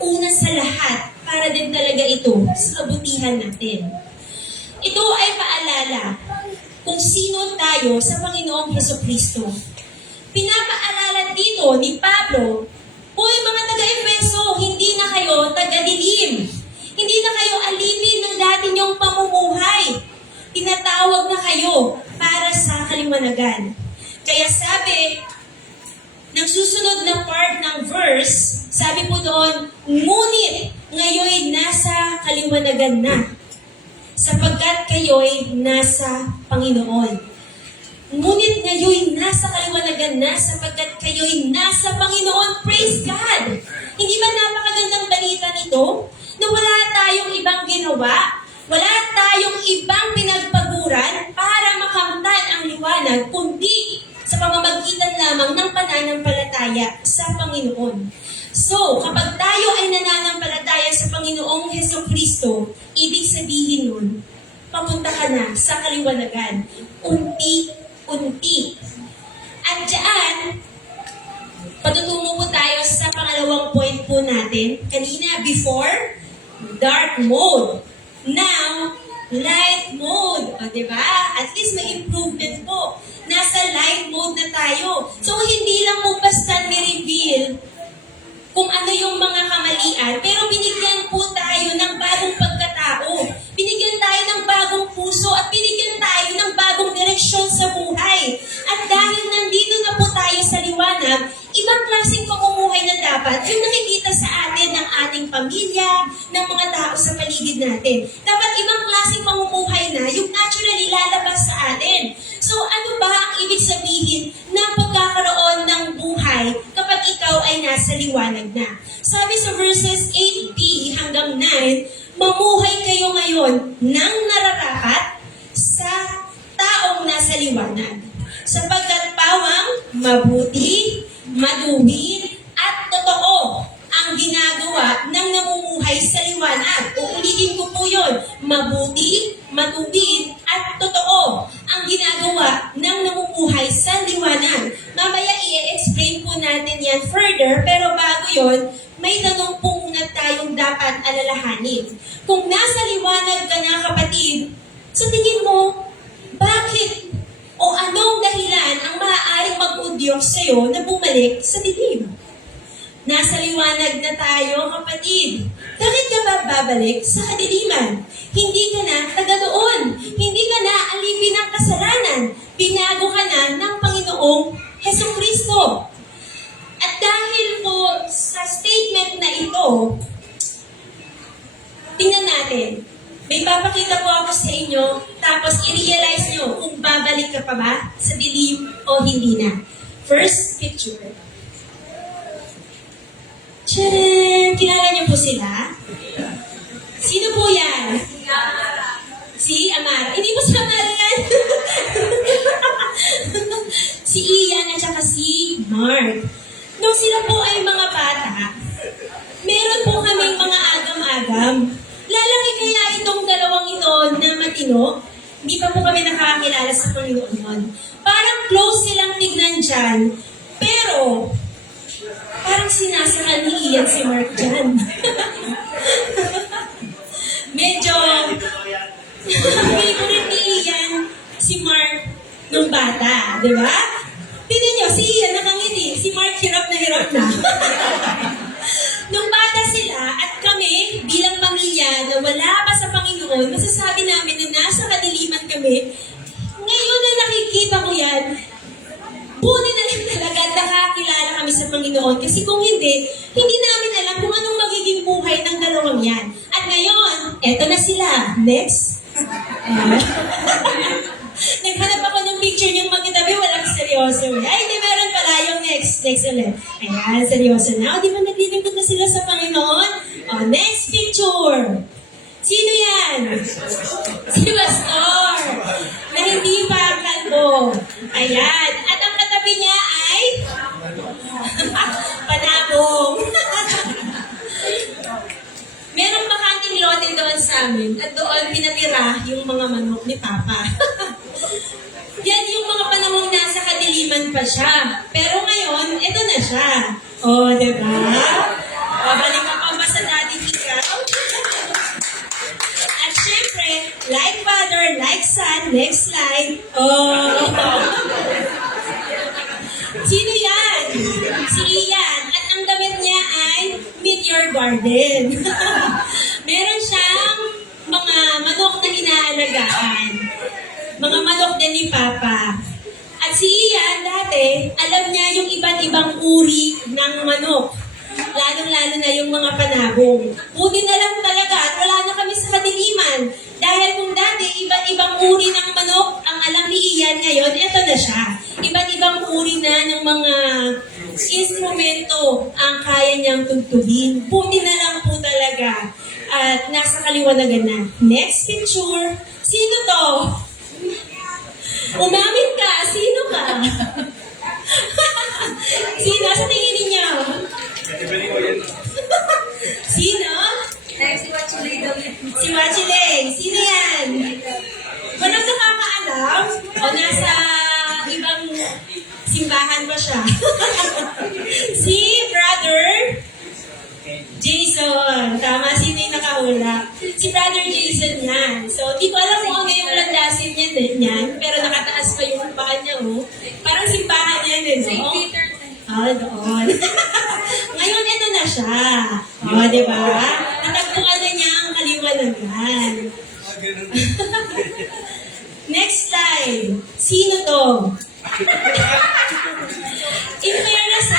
una sa lahat, para din talaga ito sa kabutihan natin. Ito ay paalala kung sino tayo sa Panginoong Jesucristo. Pinapaalala dito ni Pablo, "Hoy mga taga-Efeso, hindi na kayo taga-dilim. Hindi na kayo alipin ng dati niyong pamumuhay. Tinatawag na kayo para sa kaliwanagan. Kaya sabi, ng susunod na part ng verse, sabi po doon, ngunit ngayon nasa kaliwanagan na, sapagkat kayo'y nasa Panginoon. Ngunit ngayon nasa kaliwanagan na, sapagkat kayo'y nasa Panginoon. Praise God! Hindi ba napakagandang balita nito? Na wala tayong ibang ginawa, wala tayong ibang pinagpaguran para makamtan ang liwanag, kundi sa pamamagitan lamang ng pananampalataya sa Panginoon. So, kapag tayo ay nananampalataya sa Panginoong Hesukristo, ibig sabihin nun, papunta ka na sa kaliwanagan. Unti-unti. At diyan, patutungo po tayo sa pangalawang point po natin. Kanina, before, dark mode. Now, light mode. O, diba? At least may improvement po. Nasa light mode na tayo. So, hindi lang po basta ni-reveal kung ano yung mga kamalian, pero binigyan po tayo ng bagong pagkatao. Binigyan tayo ng bagong puso at binigyan tayo ng bagong direksyon sa buhay. At dahil nandito na po tayo sa liwanag, ibang klaseng pamumuhay na dapat yung nakikita sa atin ng ating pamilya, ng mga tao sa paligid natin. Dapat ibang klaseng pamumuhay na yung naturally lalabas sa atin. So ano ba ang ibig sabihin ng pagkakaroon ng buhay kapag ikaw ay nasa liwanag na? Sabi sa verses 8b hanggang 9, mamuhay kayo ngayon ng nararapat sa taong nasa liwanag. Sapagkat pawang mabuti, maduwid, at totoo ang ginagawa ng namumuhay sa liwanag. Uulitin ko po yun. Mabuti, matuwid, at totoo ang ginagawa ng namumuhay sa liwanag. Mamaya i-explain po natin yan further, pero bago yon, may tanong po muna tayong dapat alalahanin. Kung nasa liwanag ka na, kapatid, sa tingin mo, bakit o anong dahilan ang maaaring mag-udyok sa'yo na bumalik sa dilim? Nasa liwanag na tayo, kapatid. Bakit ka ba babalik sa kadiliman? Hindi ka na taga doon. Hindi ka na alipin ng kasalanan. Binago ka na ng Panginoong Hesukristo. At dahil po sa statement na ito, tingnan natin. May papakita po ako sa inyo, tapos i-realize nyo kung babalik ka pa ba sa dilim o hindi na. First picture. Tcharam! Kilala niyo po sila? Sino po yan? Si Amara. Hindi po si Amara yan. Si Ian at saka si Mark. Nung sila po ay mga bata, meron po kaming mga agam-agam. Lalaki kaya itong dalawang ito na matino? Hindi pa po kami nakakakilala sa Panginoon noon. Parang close silang tignan dyan, pero parang sinasakal ni Ian si Mark dyan. Medyo favorite ni Ian si Mark nung bata, di ba? Tingnan nyo, si Ian nakangiti, si Mark hirap na. Nung bata sila at kami bilang pamilya na wala pa sa Panginoon, masasabi namin na nasa kadiliman kami. Ngayon na nakikita ko yan, buti na lang talaga nakakilala kami sa Panginoon. Kasi kung hindi namin alam kung anong magiging buhay ng dalawang yan. At ngayon, eto na sila. Next. Naghanap ako ng picture niyong magkatabi, walang seryoso. Ay, di meron pala yung next ulit. Ayan, seryoso na. O, di ba naglilingkod na sila sa Panginoon? O, next picture. Sino yan? Si Pastor. Na hindi pa kalbo. Ayan. At ang katabi niya ay panabong. Merong bakanting lote doon sa amin at doon pinatira yung mga manok ni Papa. Yan yung mga panahong nasa kadiliman pa siya. Pero ngayon, ito na siya. O, diba? Babalik ka pa sa dating ikaw. At syempre, like father, like son, next slide. Oh. Sino yan? Si Ian. At ang damit niya ay Meet Your Garden. Meron siya alagaan. Mga manok din ni Papa. At si Ian, dati, alam niya yung iba't ibang uri ng manok. Lalong-lalo na yung mga panabong. Buti na lang talaga at wala na kami sa kadiliman. Dahil kung dati, iba't ibang uri ng manok ang alam ni Ian ngayon, eto na siya. Iba't ibang uri na ng mga instrumento ang kaya niyang tugtugin. Buti na lang po talaga. At nasa kaliwanagan na. Next picture. Sino to? Umamin ka. Sino ka? Sino? Sa tingin ninyo? Sino? Si Wachileng. Sino yan? Walang nakakaalam? O nasa ibang simbahan ba siya? Si Brother Jason. Tama, sino yung nakahula? Si Brother Jason yan. So, di ko alam kung ano yung landasin niyan, pero nakataas pa yung paa niya, oh. Parang simbahan niya din, no? Doon. Ngayon, ito na siya. Di ba? Natagpuan na niya ang kaliwanagan. Next slide. Sino to? In fairness,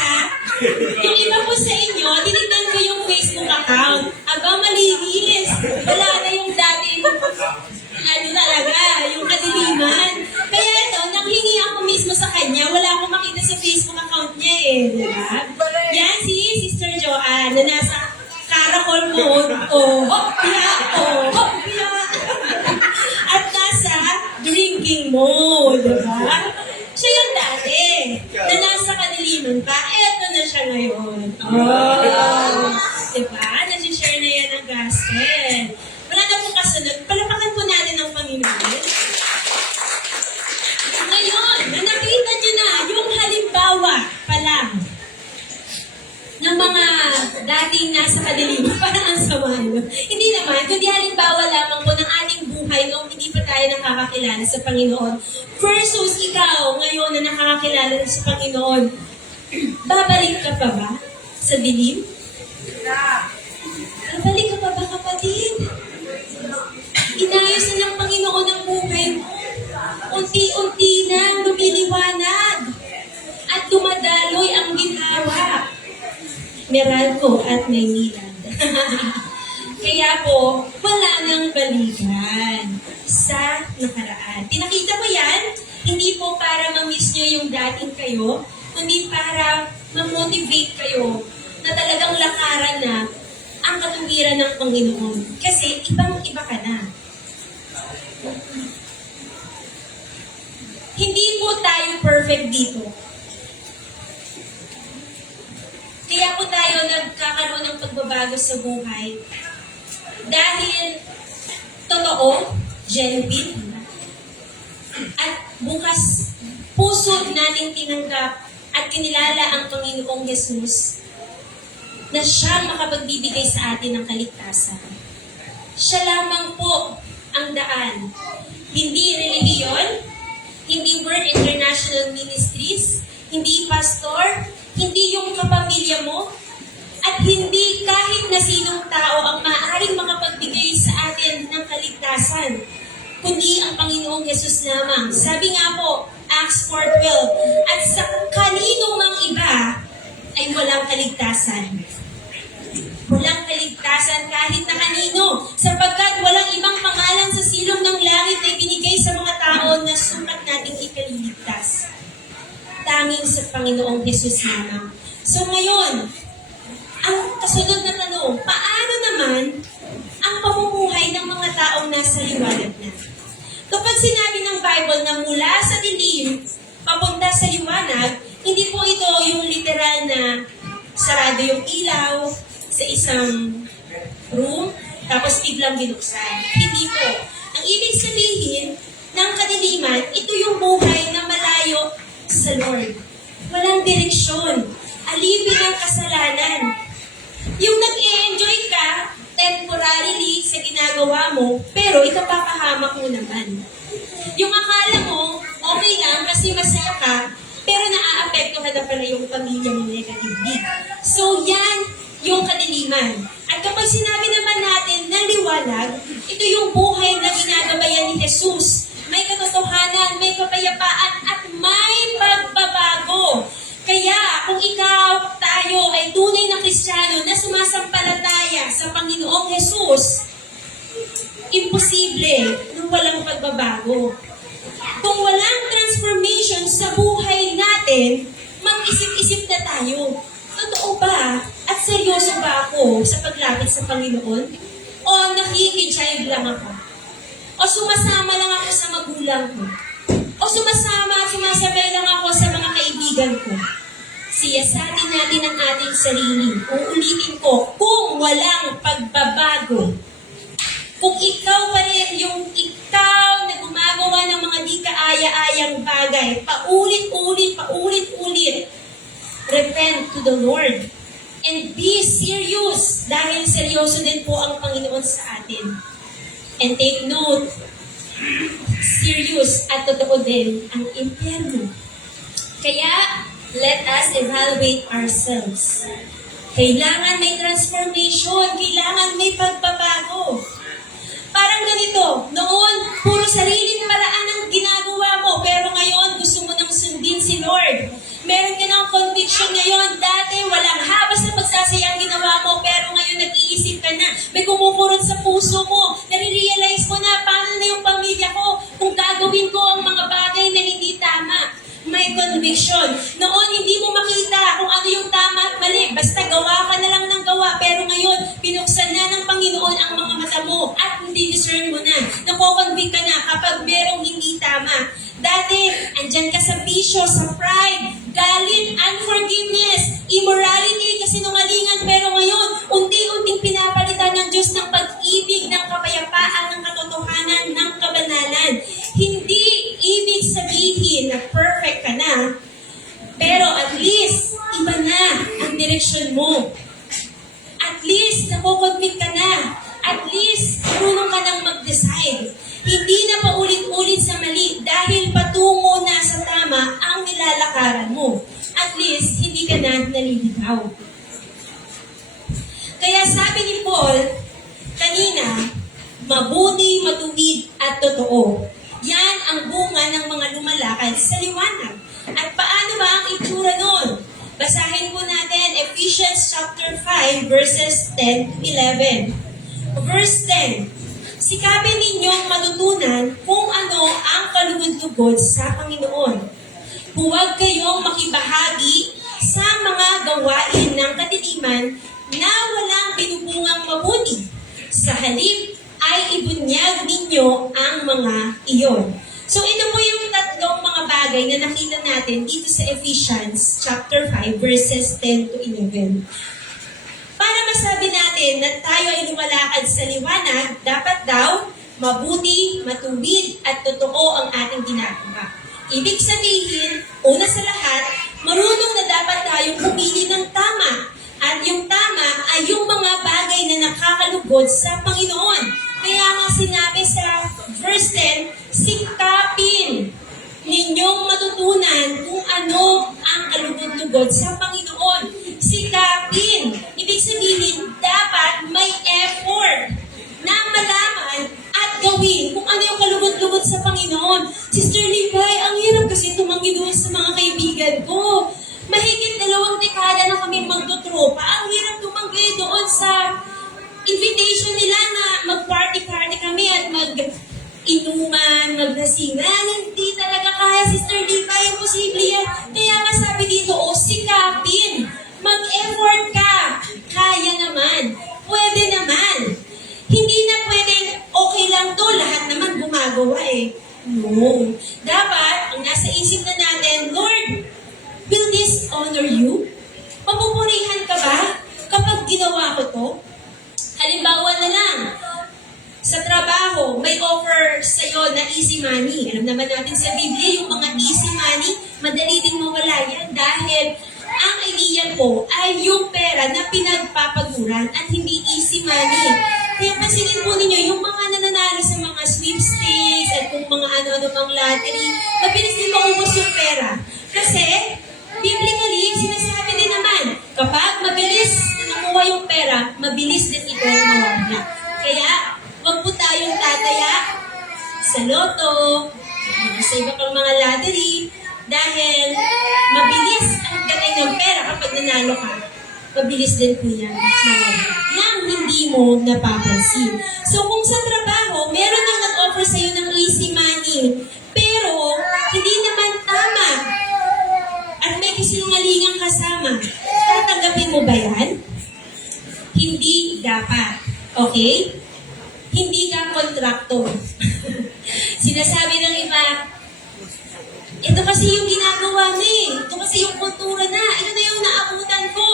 yung iba po sa inyo, tinignan ko yung Facebook account. Aba, malinis. Wala na yung dati, talaga, yung kadiliman. Kaya ito, nanghingi ako mismo sa kanya. Wala akong makita sa Facebook account niya diba? Yan si Sister Joanne, na nasa caracol mode. At nasa drinking mode, diba? Siya yung dati, na nasa kadiliman pa. Eto na siya ngayon. Diba? Nasi-share na yan ang gospel. Wala na pong kasunod. Palapakan po natin ang Panginoon. Ngayon, na nakita nyo na yung halimbawa pa lang ng mga dating nasa kadiliman. Parang ang sama. Hindi naman, kundi halimbawa lamang po ng ating buhay noong hindi pa tayo nakakakilala sa Panginoon. Versus ikaw ngayon na nakakakilala sa Panginoon. Babalik ka pa ba sa dilim? Babalik ka pa ba, kapatid? Inayos na ng Panginoon ang buhay mo. Unti-unti na lumiliwanag at dumadaloy ang ginawa. Meralco at Maynilad. Kaya po, wala nang balikan sa nakaraan. Pinakita ko yan, hindi po para ma-miss nyo yung dating kayo, kundi para ma-motivate kayo na talagang lakaran na ang katuwiran ng Panginoon. Kasi ibang-iba ka na. Hindi po tayo perfect dito. Kaya po tayo nagkakaroon ng pagbabago sa buhay. Dahil totoo, genuine, at bukas puso nating tinanggap at kinilala ang Panginoong Jesus na siya makapagbibigay sa atin ng kaligtasan. Siya lamang po ang daan. Hindi relihiyon, hindi Word International Ministries, hindi pastor, hindi yung kapamilya mo, at hindi kahit na sinong tao ang maaaring makapagbigay sa atin ng kaligtasan, kundi ang Panginoong Yesus lamang. Sabi nga po, Acts 4:12, at sa kanino mang iba ay walang kaligtasan. Walang kaligtasan kahit na kanino, sapagkat walang ibang pangalan sa silong ng langit na ibinigay sa mga tao na sukat nating ikaliligtas. Tanging sa Panginoong Yesus lamang. So ngayon, ang kasunod na tanong, paano naman ang pamumuhay ng mga taong nasa liwanag na? Kapag sinabi ng Bible na mula sa dilim, papunta sa liwanag, hindi po ito yung literal na sarado yung ilaw sa isang room, tapos biglang binuksan. Hindi po. Ang ibig sabihin ng kadiliman, ito yung buhay na malayo sa Lord. Walang direksyon. Alipin ng kasalanan. Yung nag-e-enjoy ka temporarily sa ginagawa mo, pero ikapapahamak mo naman. Yung akala mo, okay lang kasi masaya ka, pero naaapektuhan na pala yung pamilya mo negatively. So yan yung kadiliman. At At kapag sinabi naman natin na liwanag, ito yung buhay na ginagabayan ni Jesus. May katotohanan, may kapayapaan, at may pagbabago. Kaya kung ikaw, tayo ay tunay na Kristiyano na sumasampalataya sa Panginoong Jesus, imposible na walang pagbabago. Kung walang transformation sa buhay natin, mag-isip-isip na tayo. Totoo ba? At seryoso ba ako sa paglapit sa Panginoon? O nakikijive lang ako? O sumasama lang ako sa magulang ko? O sumasabay lang ako sa mga kaibigan ko? Siyasatin natin ang ating sarili. Uulitin ko, kung walang pagbabago, kung ikaw pa rin yung ikaw na gumagawa ng mga di kaaya-ayang bagay, paulit-ulit, repent to the Lord. And be serious, dahil seryoso din po ang Panginoon sa atin. And take note, serious at totoo din ang impyerno. Kaya, let us evaluate ourselves. Kailangan may transformation, kailangan may pagbabago. Parang ganito, noon, puro sariling paraan ang ginagawa mo, pero ngayon, gusto mo nang sundin si Lord. Meron ka ng conviction ngayon, dati walang habas na pagsasaya ang ginawa mo, pero ngayon nag-iisip ka na, may kumukurot sa puso mo, nare-realize mo na, paano na yung pamilya ko, kung gagawin ko ang mga bagay na hindi tama. May conviction. Noon, hindi mo makita kung ano yung tama at mali. Basta gawa ka na lang ng gawa. Pero ngayon, pinuksan na ng Panginoon ang mga mata mo at hindi discern mo na. Nako-convict ka na kapag merong hindi tama. Dati, andyan ka sa bisyo, sa pride, galit, unforgiveness, immorality, kasinungalingan. Pero ngayon, unti-unting pinapalitan ng Diyos ng pag-ibig, ng kapayapaan, ng katotohanan, ng kabanalan. Hindi ibig sabihin na perfect ka na, pero at least, iba na ang direksyon mo. At least, nakukonvict ka na. At least, marunong ka nang mag-decide. Hindi na paulit-ulit sa mali dahil patungo na sa tama ang nilalakaran mo. At least, hindi ka na naliligaw. Kaya sabi ni Paul kanina, mabuti, matuwid, at totoo. Yan ang bunga ng mga lumalakad sa liwanag. At paano ba ang itsura nun? Basahin po natin Ephesians chapter 5 verses 10 to 11. Verse 10. Sikapin ninyong matutunan kung ano ang kalugod-lugod sa Panginoon. Huwag kayong makibahagi sa mga gawain ng kadiliman na walang binubungang mabuti. Sa halip ay ibunyag ninyo ang mga iyon. So ito po yung tatlong mga bagay na nakita natin dito sa Ephesians chapter 5 verses 10 to 11. Para masabi natin na tayo ay lumalakad sa liwanag, dapat daw mabuti, matuwid at totoo ang ating ginagawa. Ibig sabihin, una sa lahat, marunong na dapat tayong pumili ng tama. At yung tama ay yung mga bagay na nakakalugod sa Panginoon. Kaya nga sinabi sa verse 10, sikapin ninyong matutunan kung ano ang kalugod-lugod sa Panginoon. Sikapin. Ibig sabihin, dapat may effort na malaman at gawin kung ano yung kalugod-lugod sa Panginoon. Sister Levi, ang hirap kasi tumanggi doon sa mga kaibigan ko. Mahigit 2 dekada na kami magtutropa. Ang hirap tumanggi doon sa invitation nila na mag-party-party kami at mag-inuman, maglasingan. Hindi talaga kaya, Sister Levi, imposible yan. Kaya nga sabi dito, sikapin. Mag-effort ka. Kaya naman. Pwede naman. Hindi na pwedeng okay lang to, lahat naman gumagawa eh. No. Dapat, ang nasa isip na natin, Lord, will this honor you? Papupurihan ka ba kapag ginawa ko to? Halimbawa na lang, sa trabaho, may offer sa'yo na easy money. Alam naman natin sa Biblia, yung mga easy money, madali din mawala yan dahil ang idea po ay yung pera na pinagpapaguran at hindi easy money. Kaya pansinin po ninyo, yung mga nananalo sa mga sweepstakes at kung mga ano-ano pang lottery, mabilis din maubos yung pera. Kasi, biblically, sinasabi din naman, kapag mabilis nakuha yung pera, pera, mabilis din ito mawala. Kaya, huwag po tayong tataya sa loto, sa iba pang mga lottery, dahil mabilis ang dating ng pera kapag nanalo ka. Mabilis din po yan mawala nang hindi mo napapansin. So kung sa trabaho, meron nang nag-offer sa'yo ng easy money, pero hindi naman tama at may kasinungalingang kasama, tatanggapin mo ba yan? Hindi dapat. Okay? Hindi ka kontraktor. Sinasabi ng iba, ito kasi yung ginagawa na eh. Ito kasi yung kultura na. Ito na yung naabutan ko.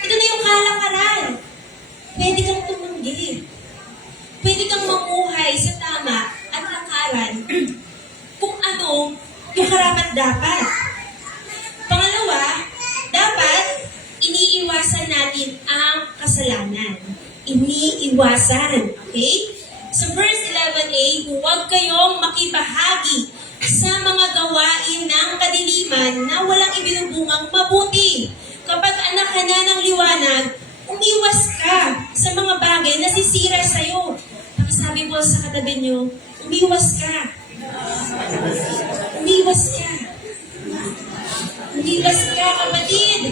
Ito na yung kalakaran. Pwede kang tumanggi. Pwede kang mamuhay sa tama at lakaran kung ano yung karapat-dapat. Pangalawa, dapat iniiwasan natin ang kasalanan. Iniiwasan. Okay? Sa verse 11a, huwag kayong makibahagi sa mga gawain ng kadiliman na walang ibinubungang mabuti. Kapag anak ka na ng liwanag, umiwas ka sa mga bagay na sisira sa'yo. Pakisabi po sa katabi nyo, umiwas ka. Umiwas ka. Umiwas ka, kapatid.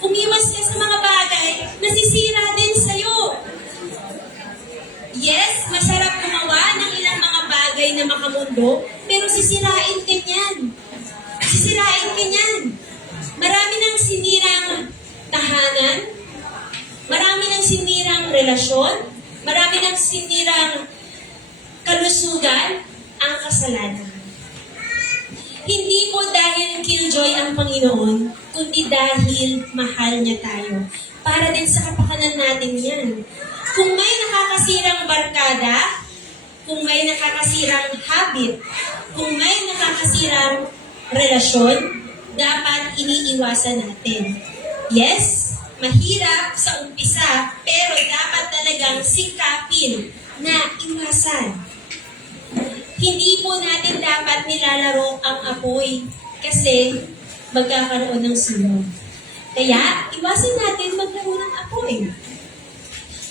Umiwas ka sa mga bagay na sisira din sa'yo. Yes, masarap gumawa ng ilang mga bagay na makamundo, pero sisirain ka niyan. Sisirain ka niyan. Marami nang sinirang tahanan, marami nang sinirang relasyon, marami nang sinirang kalusugan ang kasalanan. Hindi po dahil killjoy ang Panginoon, kundi dahil mahal niya tayo. Para din sa kapakanan natin yan. Kung may nakakasirang barkada, kung may nakakasirang habit, kung may nakakasirang relasyon, dapat iniiwasan natin. Yes, mahirap sa umpisa, pero dapat talagang sikapin na iwasan. Hindi po natin dapat nilalaro ang apoy kasi magkakaroon ng sunog. Kaya, iwasan natin maglaro ng apoy.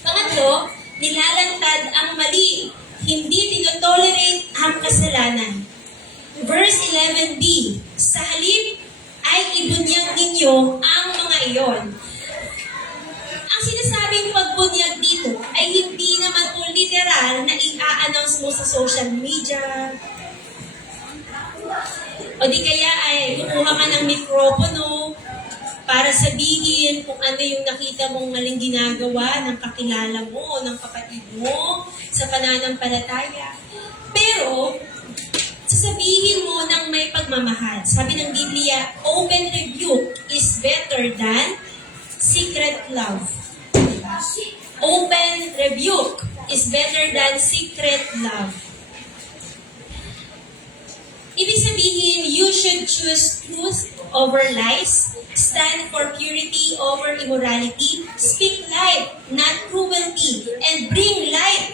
Pangatlo, nilalantad ang mali. Hindi tinotolerate ang kasalanan. Verse 11b, sa halip ay ibunyag ninyo ang mga iyon. Ang sinasabing pagbunyag dito ay hindi naman po literal na i-a-announce mo sa social media. O di kaya ay kukuha ka ng mikropono para sabihin kung ano yung nakita mong maling ginagawa ng kakilala mo, ng kapatid mo, sa pananampalataya. Pero, sasabihin mo ng may pagmamahal. Sabi ng Biblia, open rebuke is better than secret love. Open rebuke is better than secret love. Ibig sabihin, you should choose truth over lies, stand for purity over immorality, speak light, not cruelty, and bring light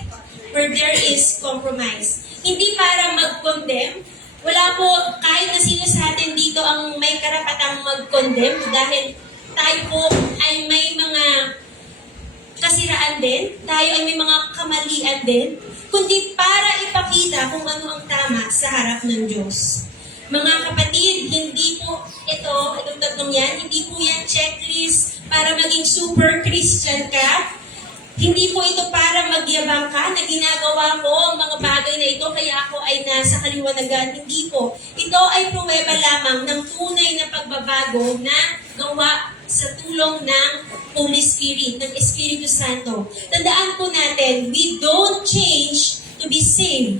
where there is compromise. Hindi para mag-condemn. Wala po, kahit na sino sa atin dito ang may karapatang mag-condemn dahil tayo po ay may mga kasiraan din, tayo ay may mga kamalian din, kundi para ipakita kung ano ang tama sa harap ng Diyos. Mga kapatid, hindi po itong tatlong yan, hindi po yan checklist para maging super Christian ka. Hindi po ito para magyabang ka na ginagawa ko ang mga bagay na ito kaya ako ay nasa kaliwanagan. Hindi po. Ito ay pruweba lamang ng tunay na pagbabago na gawa sa tulong ng Holy Spirit, ng Espiritu Santo. Tandaan po natin, we don't change to be saved.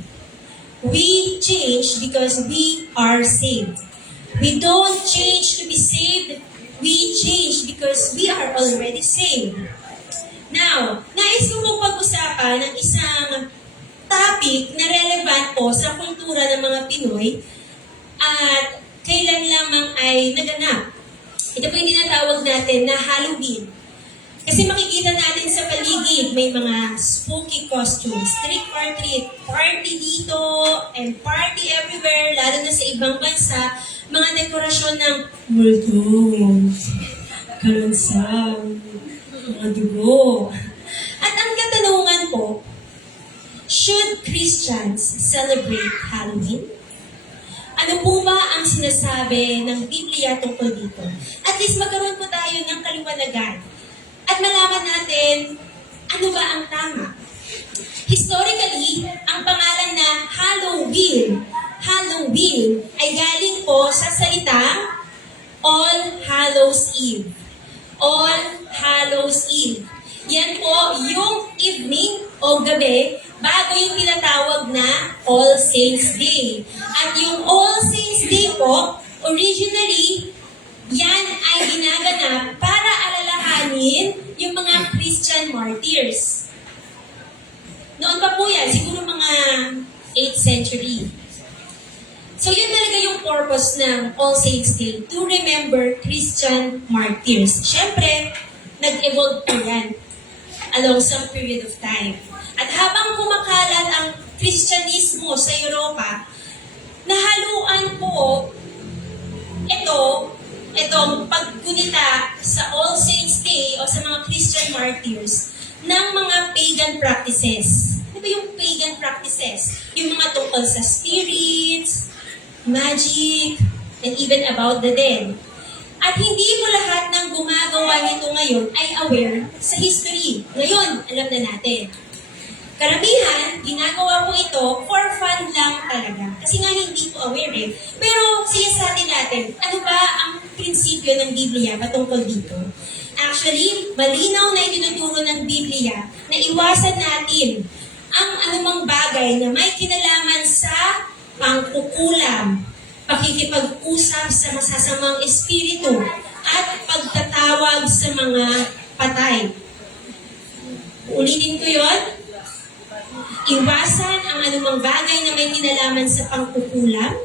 We change because we are saved. We don't change to be saved. We change because we are already saved. Now, nais ko pong pag-usapan ng isang topic na relevant po sa kultura ng mga Pinoy at kailan lamang ay naganap. Ito po yung tinatawag natin na Halloween. Kasi makikita natin sa paligid, may mga spooky costumes, trick or treat, party dito, and party everywhere, lalo na sa ibang bansa, mga dekorasyon ng multo, kalunsang, mga dugo. At ang katanungan po, should Christians celebrate Halloween? Ano po ba ang sinasabi ng Biblia tungkol dito? At least magkaroon po tayo ng kaliwanagan. At malaman natin, ano ba ang tama? Historically, ang pangalan na Halloween ay galing po sa salitang All Hallows Eve. All Hallows Eve. Yan po yung evening o gabi bago yung tinatawag na All Saints Day. At yung All Saints Day po, originally, yan ay ginaganap para alalahanin yung mga Christian martyrs. Noon pa po yan, siguro mga 8th century. So yun talaga yung purpose ng All Saints Day, to remember Christian martyrs. Siyempre, nag-evolve po yan along some period of time. At habang kumakalat ang Kristyanismo sa Europa, nahaluan po itong paggunita sa All Saints Day o sa mga Christian martyrs ng mga pagan practices. Ano ba yung pagan practices? Yung mga tungkol sa spirits, magic, and even about the dead. At hindi mo lahat ng gumagawa nito ngayon ay aware sa history. Ngayon, alam na natin. Karamihan, ginagawa po ito for fun lang talaga. Kasi nga hindi po aware eh. Pero siyasatin natin, ano ba ang prinsipyo ng Biblia patungkol dito? Actually, malinaw na itinuturo ng Biblia na iwasan natin ang anumang bagay na may kinalaman sa pangkukulam, pakikipag-usap sa masasamang espiritu, at pagtatawag sa mga patay. Ulitin ko yon. Iwasan ang anumang bagay na may kinalaman sa pangkukulam,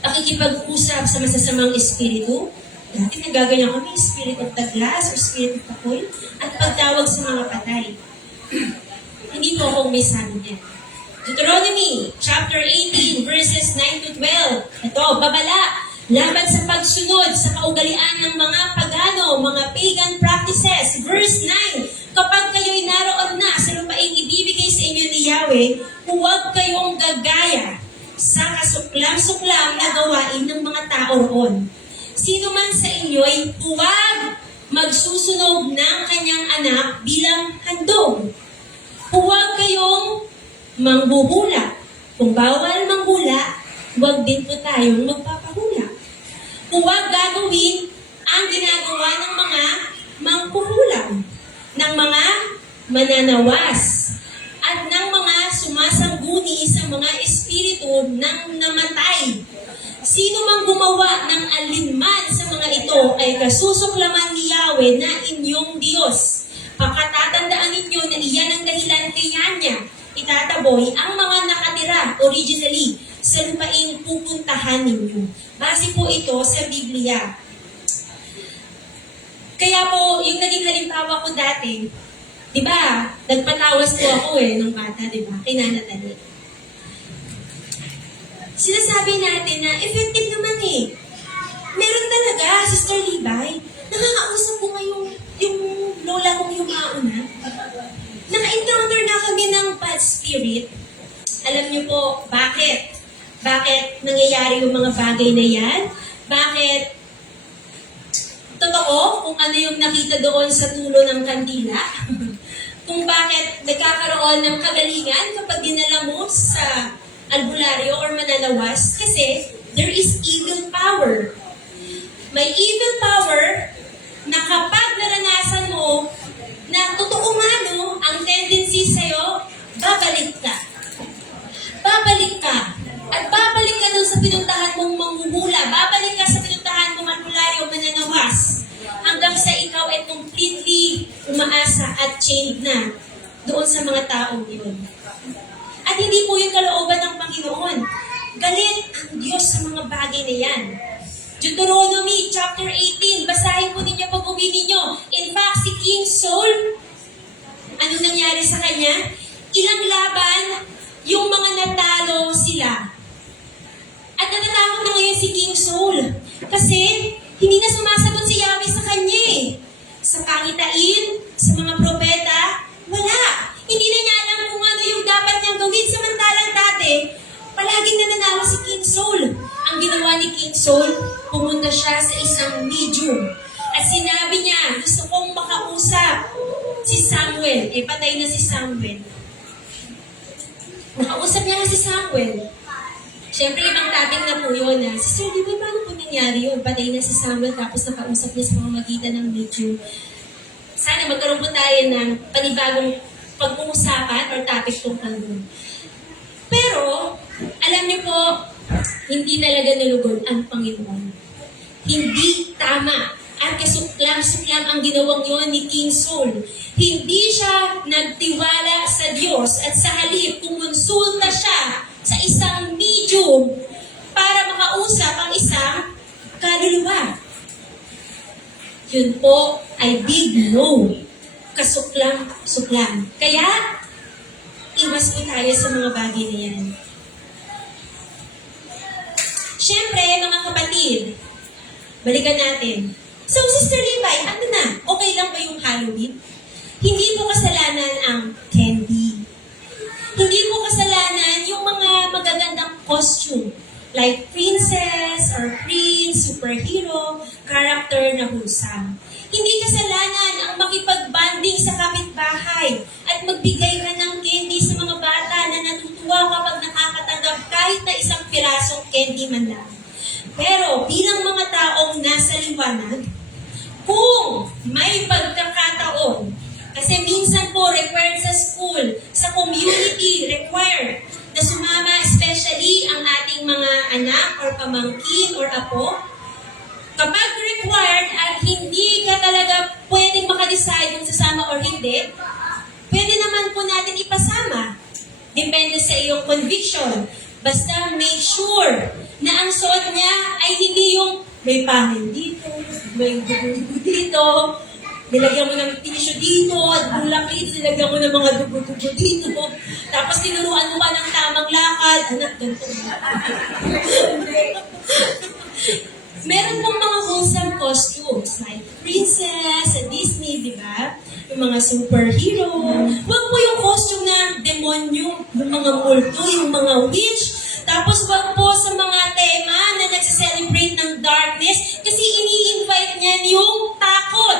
pakikipag-usap sa masasamang espiritu. Dati nagaganyan kami, spirit of the glass or spirit of the coin, at pagtawag sa mga patay. Hindi po akong may sabi niya. Deuteronomy chapter 18 verses 9 to 12. Ito, babala laban sa pagsunod sa kaugalian ng mga pagano, mga pagan practices. Verse 9, kapag kayo'y naroon na sa lupaing ibibigay sa inyo ni Yahweh, huwag kayong gagaya sa kasuklam-suklam na gawain ng mga tao roon. Sino man sa inyo'y huwag magsusunog ng kanyang anak bilang handog. Huwag kayong manghubula. Kung bawal manghula, huwag din po tayong magpapahula. Huwag gagawin ang ginagawa ng mga mangkukulam, ng mga mananawas, at ng mga sumasangguni sa mga espiritu ng namatay. Sino mang gumawa ng alinman sa mga ito ay kasusuklaman ni Yahweh na inyong Diyos. Pakatatandaan ninyo na iyan ang dahilan kaya niya itataboy ang mga nakatira originally sa lupaing pupuntahan ninyo. Base po ito sa Biblia. Kaya po, yung naging halimbawa ko dati, di ba, nagpatawas po ako nung bata, di ba, kay Nana Tani. Sinasabi natin na effective naman eh. Meron talaga, Sister Libay, nakakausap ko ngayong yung lola kong yung mauna. Naka-encounter na kami ng bad spirit. Alam niyo po, bakit? Bakit nangyayari yung mga bagay na yan? Bakit totoo kung ano yung nakita doon sa tulo ng kandila? Kung bakit nagkakaroon ng kagalingan kapag dinala mo sa albularyo or mananawas? Kasi there is evil power. May evil power na kapag naranasan mo na totoo nga ang tendency sa'yo, babalik ka. Babalik ka. At babalik ka dun sa pinuntahan mong manghuhula. Babalik ka sa pinuntahan mong albularyo mananawas. Hanggang sa ikaw ay completely umaasa at chained na doon sa mga taong yun. At hindi po yung kalooban ng Panginoon. Galit ang Diyos sa mga bagay na yan. Deuteronomy chapter 18, basahin po ninyo pag uwi ninyo. In fact, si King Saul, ano nangyari sa kanya? Ilang laban, yung mga natalo sila. At natatakot na ngayon si King Saul. Kasi, hindi na sumasagot si Yahweh sa kanya eh. Sa pangitain, nanalo si King Saul. Ang ginawa ni King Saul, pumunta siya sa isang medium. At sinabi niya, gusto kong makausap si Samuel. Eh, patay na si Samuel. Nakausap niya nga si Samuel. Siyempre, ibang topic na po yun. Sister, di ba paano po nangyari yun? Patay na si Samuel tapos nakausap niya sa pamamagitan ng medium. Sana magkaroon po tayo ng panibagong pag-uusapan or topic tungkol doon. Pero, alam niyo po, hindi talaga nalugod ang Panginoon. Hindi tama at kasuklam-suklam ang ginawang yon ni King Saul. Hindi siya nagtiwala sa Diyos at sa halip kumonsulta siya sa isang medium para makausap ang isang kaluluwa. Yun po ay big no. Kasuklam-suklam. Kaya, iwas po tayo sa mga bagay na yan. Siyempre, mga kapatid, balikan natin. So, Sister Levi, ano na? Okay lang ba yung Halloween? Hindi po kasalanan ang candy. Hindi po kasalanan yung mga magagandang costume. Like princess or prince, superhero, character na wholesome. Hindi kasalanan ang makipag-banding sa kapitbahay at magbigay ka ng candy sa mga bata na natutuwa kapag nakakatanggap kahit na isang pirasong candy man lang. Pero bilang mga taong nasa liwanag, kung may pagkakataon, kasi minsan po required sa school, sa community, required na sumama especially ang ating mga anak or pamangkin or apo, kapag required at hindi ka talaga pwedeng makadecide kung sasama or hindi, pwede naman po natin ipasama. Depende sa iyong conviction. Basta make sure na ang suot niya ay hindi yung may pangin dito, may dugo dito, nilagyan mo ng tissue dito, at bulak dito, nilagyan mo ng mga dugo-dugo dito, tapos tinuruan mo pa ng tamang lakad, anak, ganito. Meron pong mga wholesome costumes, like princess sa Disney, di ba? Yung mga superhero. Huwag po yung costume na demonyo, yung mga multo, yung mga witch. Tapos wag po sa mga tema na nagsiselebrate ng darkness kasi ini-invite niyan yung takot.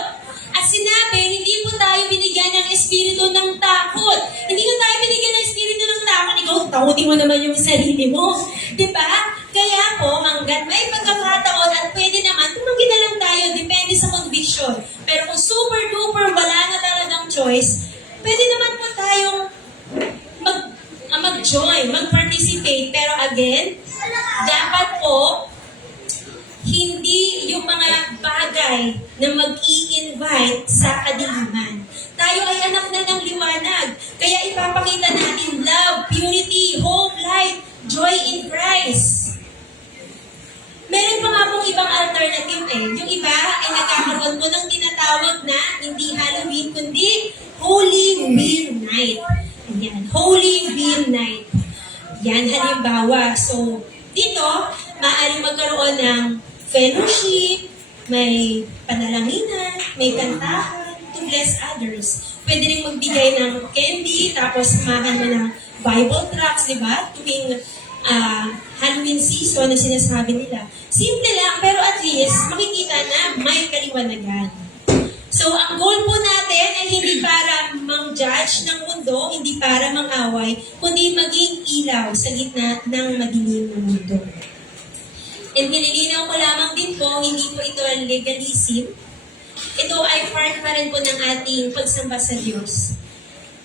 At sinabi, hindi po tayo binigyan ng espiritu ng takot. Hindi po tayo binigyan ng espiritu ng takot. Ikaw, takutin mo naman yung sarili mo. Diba? Kaya po, hanggat may pagkakataon at pwede naman, tumanggi na lang tayo, depende sa conviction. Pero kung super duper, wala na talagang choice, pwede naman po tayong mag-join, mag-participate. Pero again, dapat po, hindi yung mga bagay na mag-i-invite sa kadiliman. Tayo ay anak na ng liwanag. Kaya ipapakita natin love, purity, hope, light, joy in Christ. Meron pa nga pong ibang alternative Yung iba ay nagkakaroon po ng tinatawag na hindi Halloween, kundi Holy Wheel Night. Ayan, Holy Wheel Night. Yan, halimbawa. So, dito, maaaring magkaroon ng fellowship, may panalanginan, may kantahan, to bless others. Pwede rin magbigay ng candy, tapos samahan mo ng Bible tracts, di ba? Tuwing Halloween season na sinasabi nila. Simple lang, pero at least makikita na may kaliwanagan. So, ang goal po natin ay hindi para mang-judge ng mundo, hindi para mang-away, kundi maging ilaw sa gitna ng madilim na mundo. And nililinaw ko lamang din po, hindi po ito legalism. Ito ay part pa rin po ng ating pagsamba sa Diyos.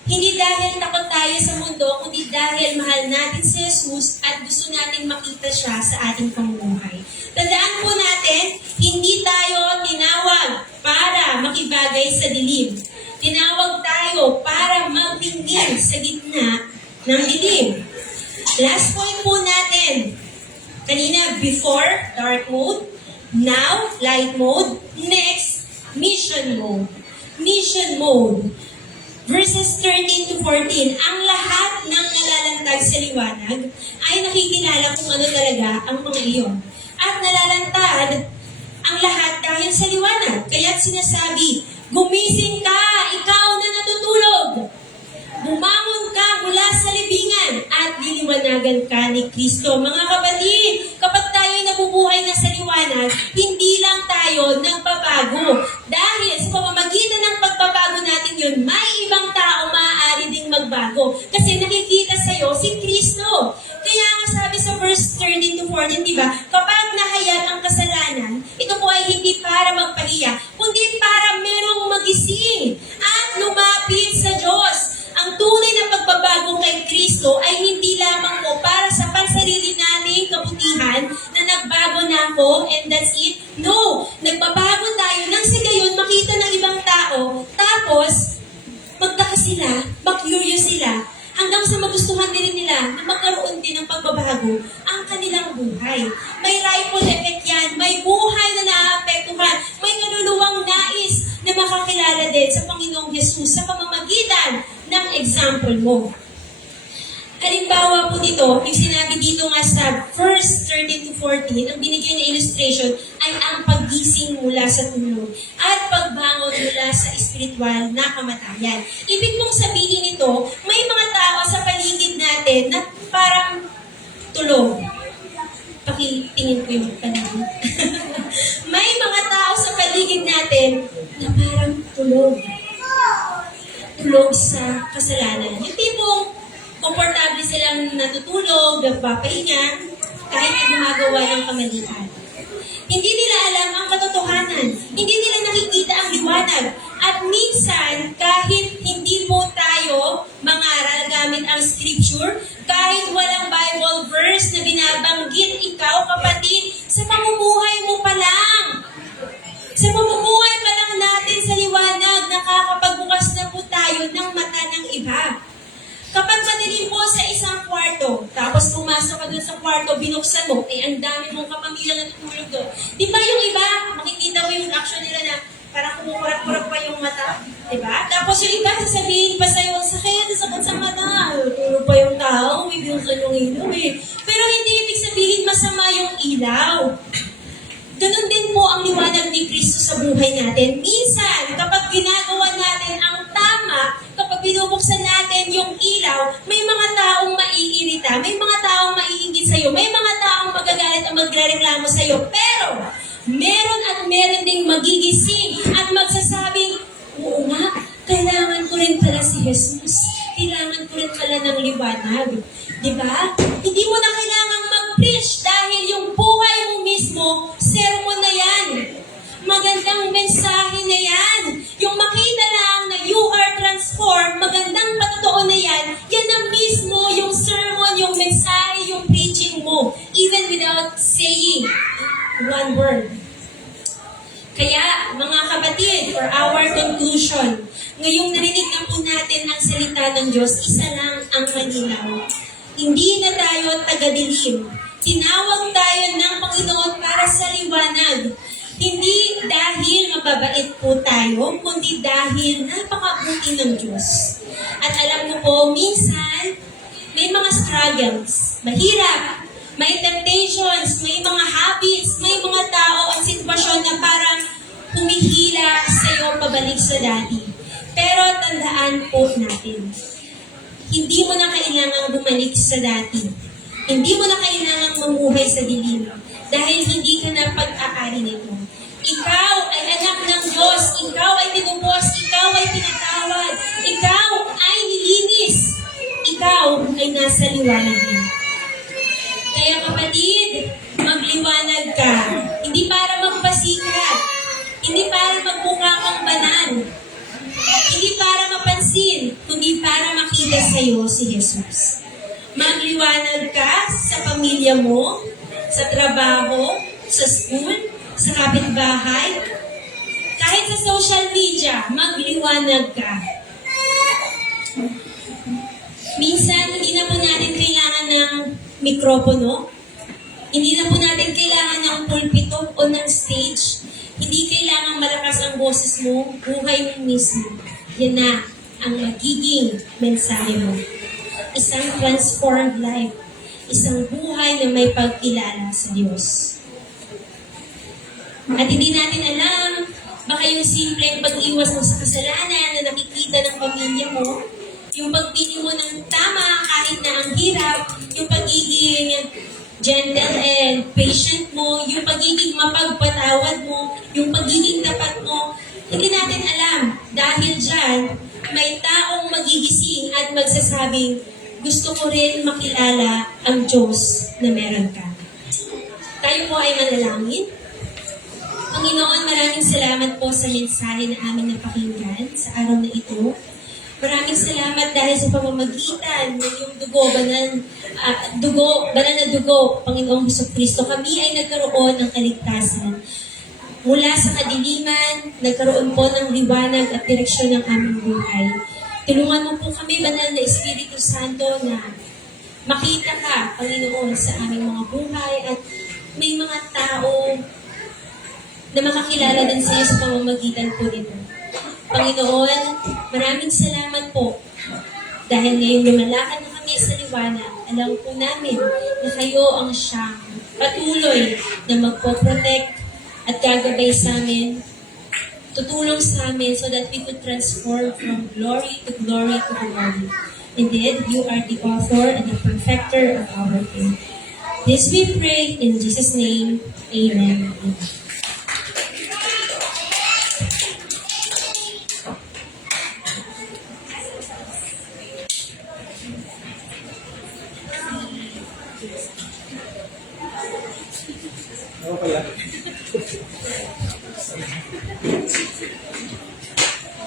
Hindi dahil takot tayo sa mundo, kundi dahil mahal natin si Jesus at gusto natin makita siya sa ating pamumuhay. Tandaan po natin, hindi tayo tinawag para makibagay sa dilim. Tinawag tayo para magtingin sa gitna ng dilim. Last point po natin. Kanina, before, dark mode. Now, light mode. Next, mission mode. Mission mode. Verses 13 to 14, ang lahat ng nalalantag sa liwanag ay nakikilala kung ano talaga ang mga iyon. At nalalantad ang lahat dahil sa liwanag. Kaya't sinasabi, gumising ka, ikaw na natutulog. Bumangon ka mula sa libingan at liliwanagan ka ni Kristo. Mga kapatid, kapag tayo nabubuhay na sa liwanag, hindi lang tayo nagbabago. Dahil sa pamamagitan ng pagbabago natin yun, may ibang tao maaari ding magbago. Kasi nakikita sa'yo si Kristo. Kaya nga sabi sa verse 13 to 14, di ba? Kapag nahayag ang kasalanan, ito po ay hindi para magpahiya, kundi para merong magising at lumapit sa Diyos. Ang tunay na pagbabago kay Kristo ay hindi lamang po para sa pansarili nating kabutihan na nagbago na ako and that's it. No! Nagbabago tayo nang sa gayon makita ng ibang tao, tapos magtaka sila, mag-curious sila, hanggang sa magustuhan din nila na magkaroon din ng pagbabago ang kanilang buhay. May ripple effect yan. May buhay na naapektuhan. May kaluluwang nais na makakilala din sa Panginoong Jesus sa pamamagitan ng example mo. Halimbawa po dito, yung sinabi dito nga sa verse 13 to 14, ang binigay na illustration ay ang paggising mula sa tulog at pagbangon mula sa espiritual na kamatayan. Ibig mong sabihin nito, may mga tao sa paligid natin na parang tulog. Pakitingin ko yung kanina. May mga tao sa paligid natin na parang tulog. Tulog sa kasalanan. Yung tipong komportable silang natutulog, nagpapahinga, kahit na gumagawa ng kamalian. Hindi nila alam ang katotohanan. Hindi nila nakikita ang liwanag. At minsan, kahit hindi mo tayo mangaral gamit ang scripture, kahit walang Bible verse na binabanggit ikaw, kapatid, sa pamumuhay mo pa lang. Sa pamumuhay pa lang natin sa liwanag, nakakapagbukas na po tayo ng mata ng iba. Kapag madilim po sa isang kwarto, tapos pumasok ka dun sa kwarto, binuksan mo, ang dami mong kapamilya na tutulog doon. Di ba yung iba, makikita mo yung action nila na parang kumukurak-kurak pa yung mata? Di ba? Tapos yung iba, sasabihin pa sa'yo, sakit sa mata. Tulog pa yung tao, may binuksan yung ilaw eh. Pero hindi ibig sabihin masama yung ilaw. Ganun din po ang liwanag ni Kristo sa buhay natin. Minsan, kapag ginagawa natin ang tama, kapag binubuksan natin yung ilaw, may mga taong maiirita, may mga taong maiinggit sa'yo, may mga taong magagalit at magrereklamo sa'yo. Pero, meron ding magigising at magsasabing, oo nga, kailangan ko rin pala si Jesus. Kailangan ko rin pala ng liwanag. Diba? Hindi mo na kailangang mag-preach dahil yung buhay mo mismo, sermon na yan. Magandang mensahe na yan. Yung makita lang na you are transformed, magandang patotoo na yan, yan ang mismo yung sermon, yung mensahe, yung preaching mo, even without saying one word. Kaya, mga kapatid, for our conclusion, ngayong narinig na po natin ang salita ng Diyos, isa lang ang malinaw. Hindi na tayo taga-dilim. Tinawag tayo ng Panginoon para sa liwanag. Hindi dahil mababait po tayo, kundi dahil napakabuti ng Diyos. At alam mo po, minsan, may mga struggles. Mahirap. May temptations, may mga habits, may mga tao at sitwasyon na parang humihila sa iyo pabalik sa dati. Pero tandaan po natin, hindi mo na kailangang bumalik sa dati. Hindi mo na kailangang mamuhay sa dilim dahil hindi ka na pag-aari nito. Ikaw ay anak ng Diyos. Ikaw ay tinubos. Ikaw ay pinatawad. Ikaw ay nilinis. Ikaw ay nasa liwanag niya. Kaya kapatid, magliwanag ka. Hindi para magpasikat. Hindi para magmukha kang banal. Hindi para mapansin, kundi para makita sa iyo si Jesus. Magliwanag ka sa pamilya mo, sa trabaho, sa school, sa kapitbahay, kahit sa social media, magliwanag ka. Minsan, hindi na po natin kailangan ng mikropono. Hindi na po natin kailangan ng pulpito o ng stage. Hindi kailangan malakas ang boses mo, buhay mo mismo. Yan na ang magiging mensahe mo. Isang transformed life. Isang buhay na may pagkilala sa Diyos. At hindi natin alam, baka yung simpleng pag-iwas mo sa kasalanan na nakikita ng pamilya mo, yung pagpili mo ng tama kahit na ang hirap, yung pagiging gentle and patient mo, yung pagiging mapagpatawad mo, yung pagiging tapat mo. Hindi natin alam dahil dyan, may taong magigising at magsasabing, gusto ko rin makilala ang Diyos na meron ka. Tayo po ay manalangin. Panginoon, maraming salamat po sa mensahe na aming napakinggan sa araw na ito. Maraming salamat dahil sa pamamagitan ng iyong banal na dugo, Panginoong Hesukristo, kami ay nagkaroon ng kaligtasan. Mula sa kadiliman, nagkaroon po ng liwanag at direksyon ng aming buhay. Tulungan mo po kami, Banal na Espiritu Santo, na makita ka, Panginoon, sa aming mga buhay at may mga tao na makakilala din sa iyo sa pamamagitan po nito. Panginoon, maraming salamat po dahil ngayong lumalakad na kami sa liwanag, alam po namin na kayo ang siyang patuloy na magpo-protect at gagabay sa amin, tutulong sa amin so that we could transform from glory to glory to glory. Indeed, you are the author and the perfecter of our faith. This we pray in Jesus' name. Amen.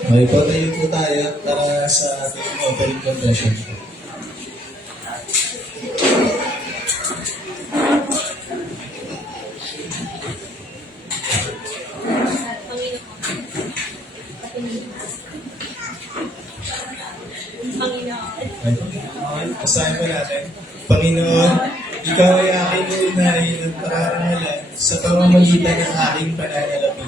Okay po, tayo po tayo para sa ating opening confession. Panginoon. Basahin po natin. Panginoon, Ikaw ay aking uunahin ng pararangalan sa pamamagitan ng aking pananalapi.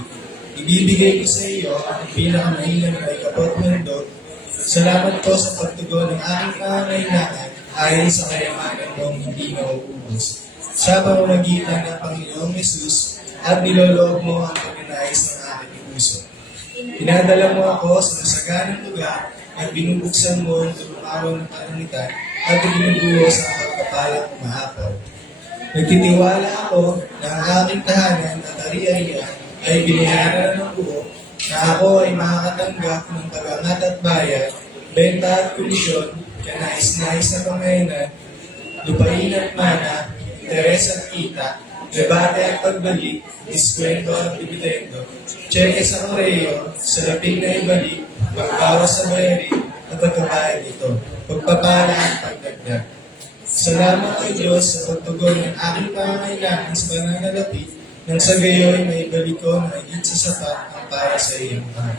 Ibibigay ko sa iyo ang pinakamahinang na ikapot mundo. Salamat po sa pagtugon ng aking pangangailangan ayon sa kayamanan mong hindi nauubos. Sa pamamagitan ng Panginoong Yesus at niloloob mo ang pagnanais ng aking puso. Pinadala mo ako sa masaganang lugar at binubuksan mo ang lumawan ng kalangitan at binubuhos ang pagkapalang mahapaw. Nagtitiwala ako na ang aking tahanan at ari-arian ay binayaran ng buo, na ako ay makakatanggap ng pagangat at bayad, benta at komisyon, kanais-nais na pangainan, lupain at mana, interes at kita, debate at pagbalik, diskwento at dividendo, cheque sa koreo, salaping na ibalik, pagbawas sa bayarin, at pagkabayad nito, pagpapala at pagdagdag. Salamat o Diyos sa pagtugon ng aking pangangailangan sa pananalapi, nang sa gayoy may ibalik ko na higit sa sapat ang para sa iyong mahal.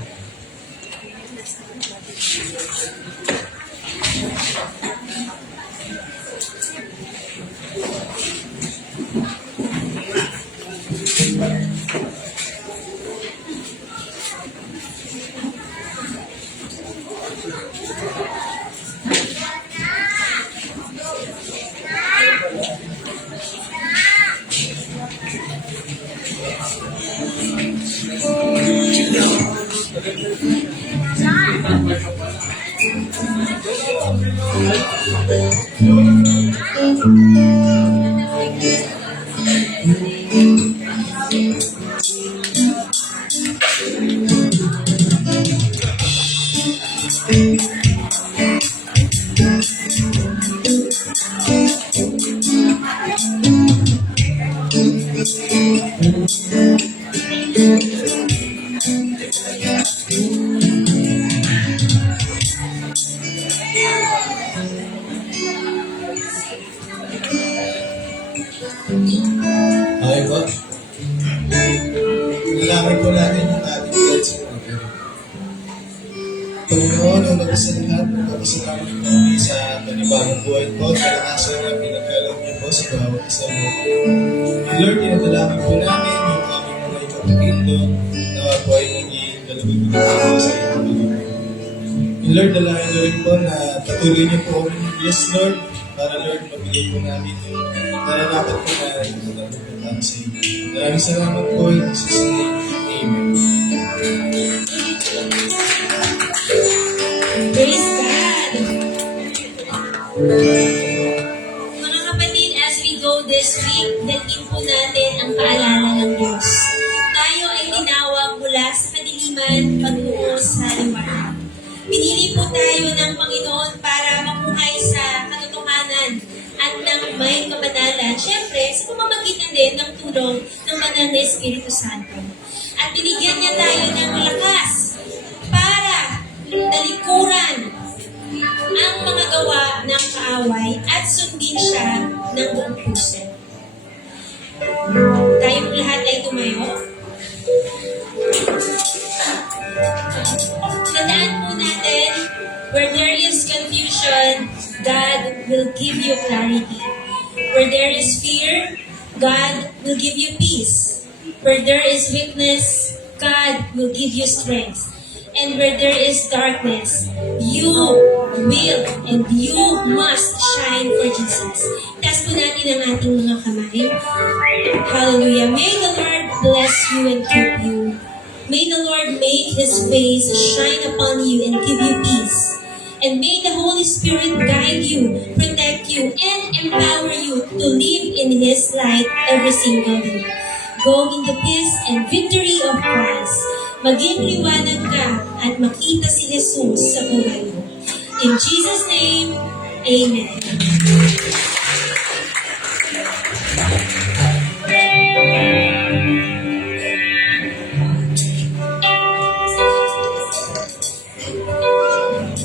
Okay po. Nalaman po natin yung ating God sa program. Panginoon, ang mag-isa lahat, magpapasalamat po kami sa panibagong buhay po, kalakasan na pinagkalog niyo po sa bawat isa mo. Lord, tinatalaman po namin yung aming mga ikapatid doon, na po ay maging kalabagin po sa iyong Panginoon. Lord, dalangin ko rin po na patuloy niyo po kami ng bless, Lord, para Lord, mabigay po namin yung nararapat po na itatapos po namin sa iyo. Maraming salamat po in Jesus' name. Amen. Praise God! Mga kapatid, as we go this week, dalhin po natin ang paalala ng Diyos. Tayo ay tinawag mula sa kadiliman pagtungo sa liwanag. Pinili po tayo ng Panginoon para mamuhay sa katotohanan at ng may kabanalan. Siyempre, sa pamamagitan din ng tulong ng Banal na Espiritu Santo. At binigyan niya tayo ng lakas para talikuran ang mga gawa ng kaaway at sundin siya ng buong puso. Tayong lahat ay tumayo. Tandaan po natin, where there is confusion, God will give you clarity. Where there is fear, God will give you peace. Where there is weakness, God will give you strength. And where there is darkness, you will and you must shine for Jesus. Taas po natin ang ating mga kamay. Hallelujah. May the Lord bless you and keep you. May the Lord make His face shine upon you and give you peace. And may the Holy Spirit guide you, protect you, and empower you to live in His light every single day. Go in the peace and victory of Christ. Maging liwanag ka at makita si Jesus sa buhay mo. In Jesus' name, Amen.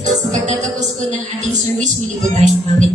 Sa pagtatapos ko ng ating service, muli po tayong mabit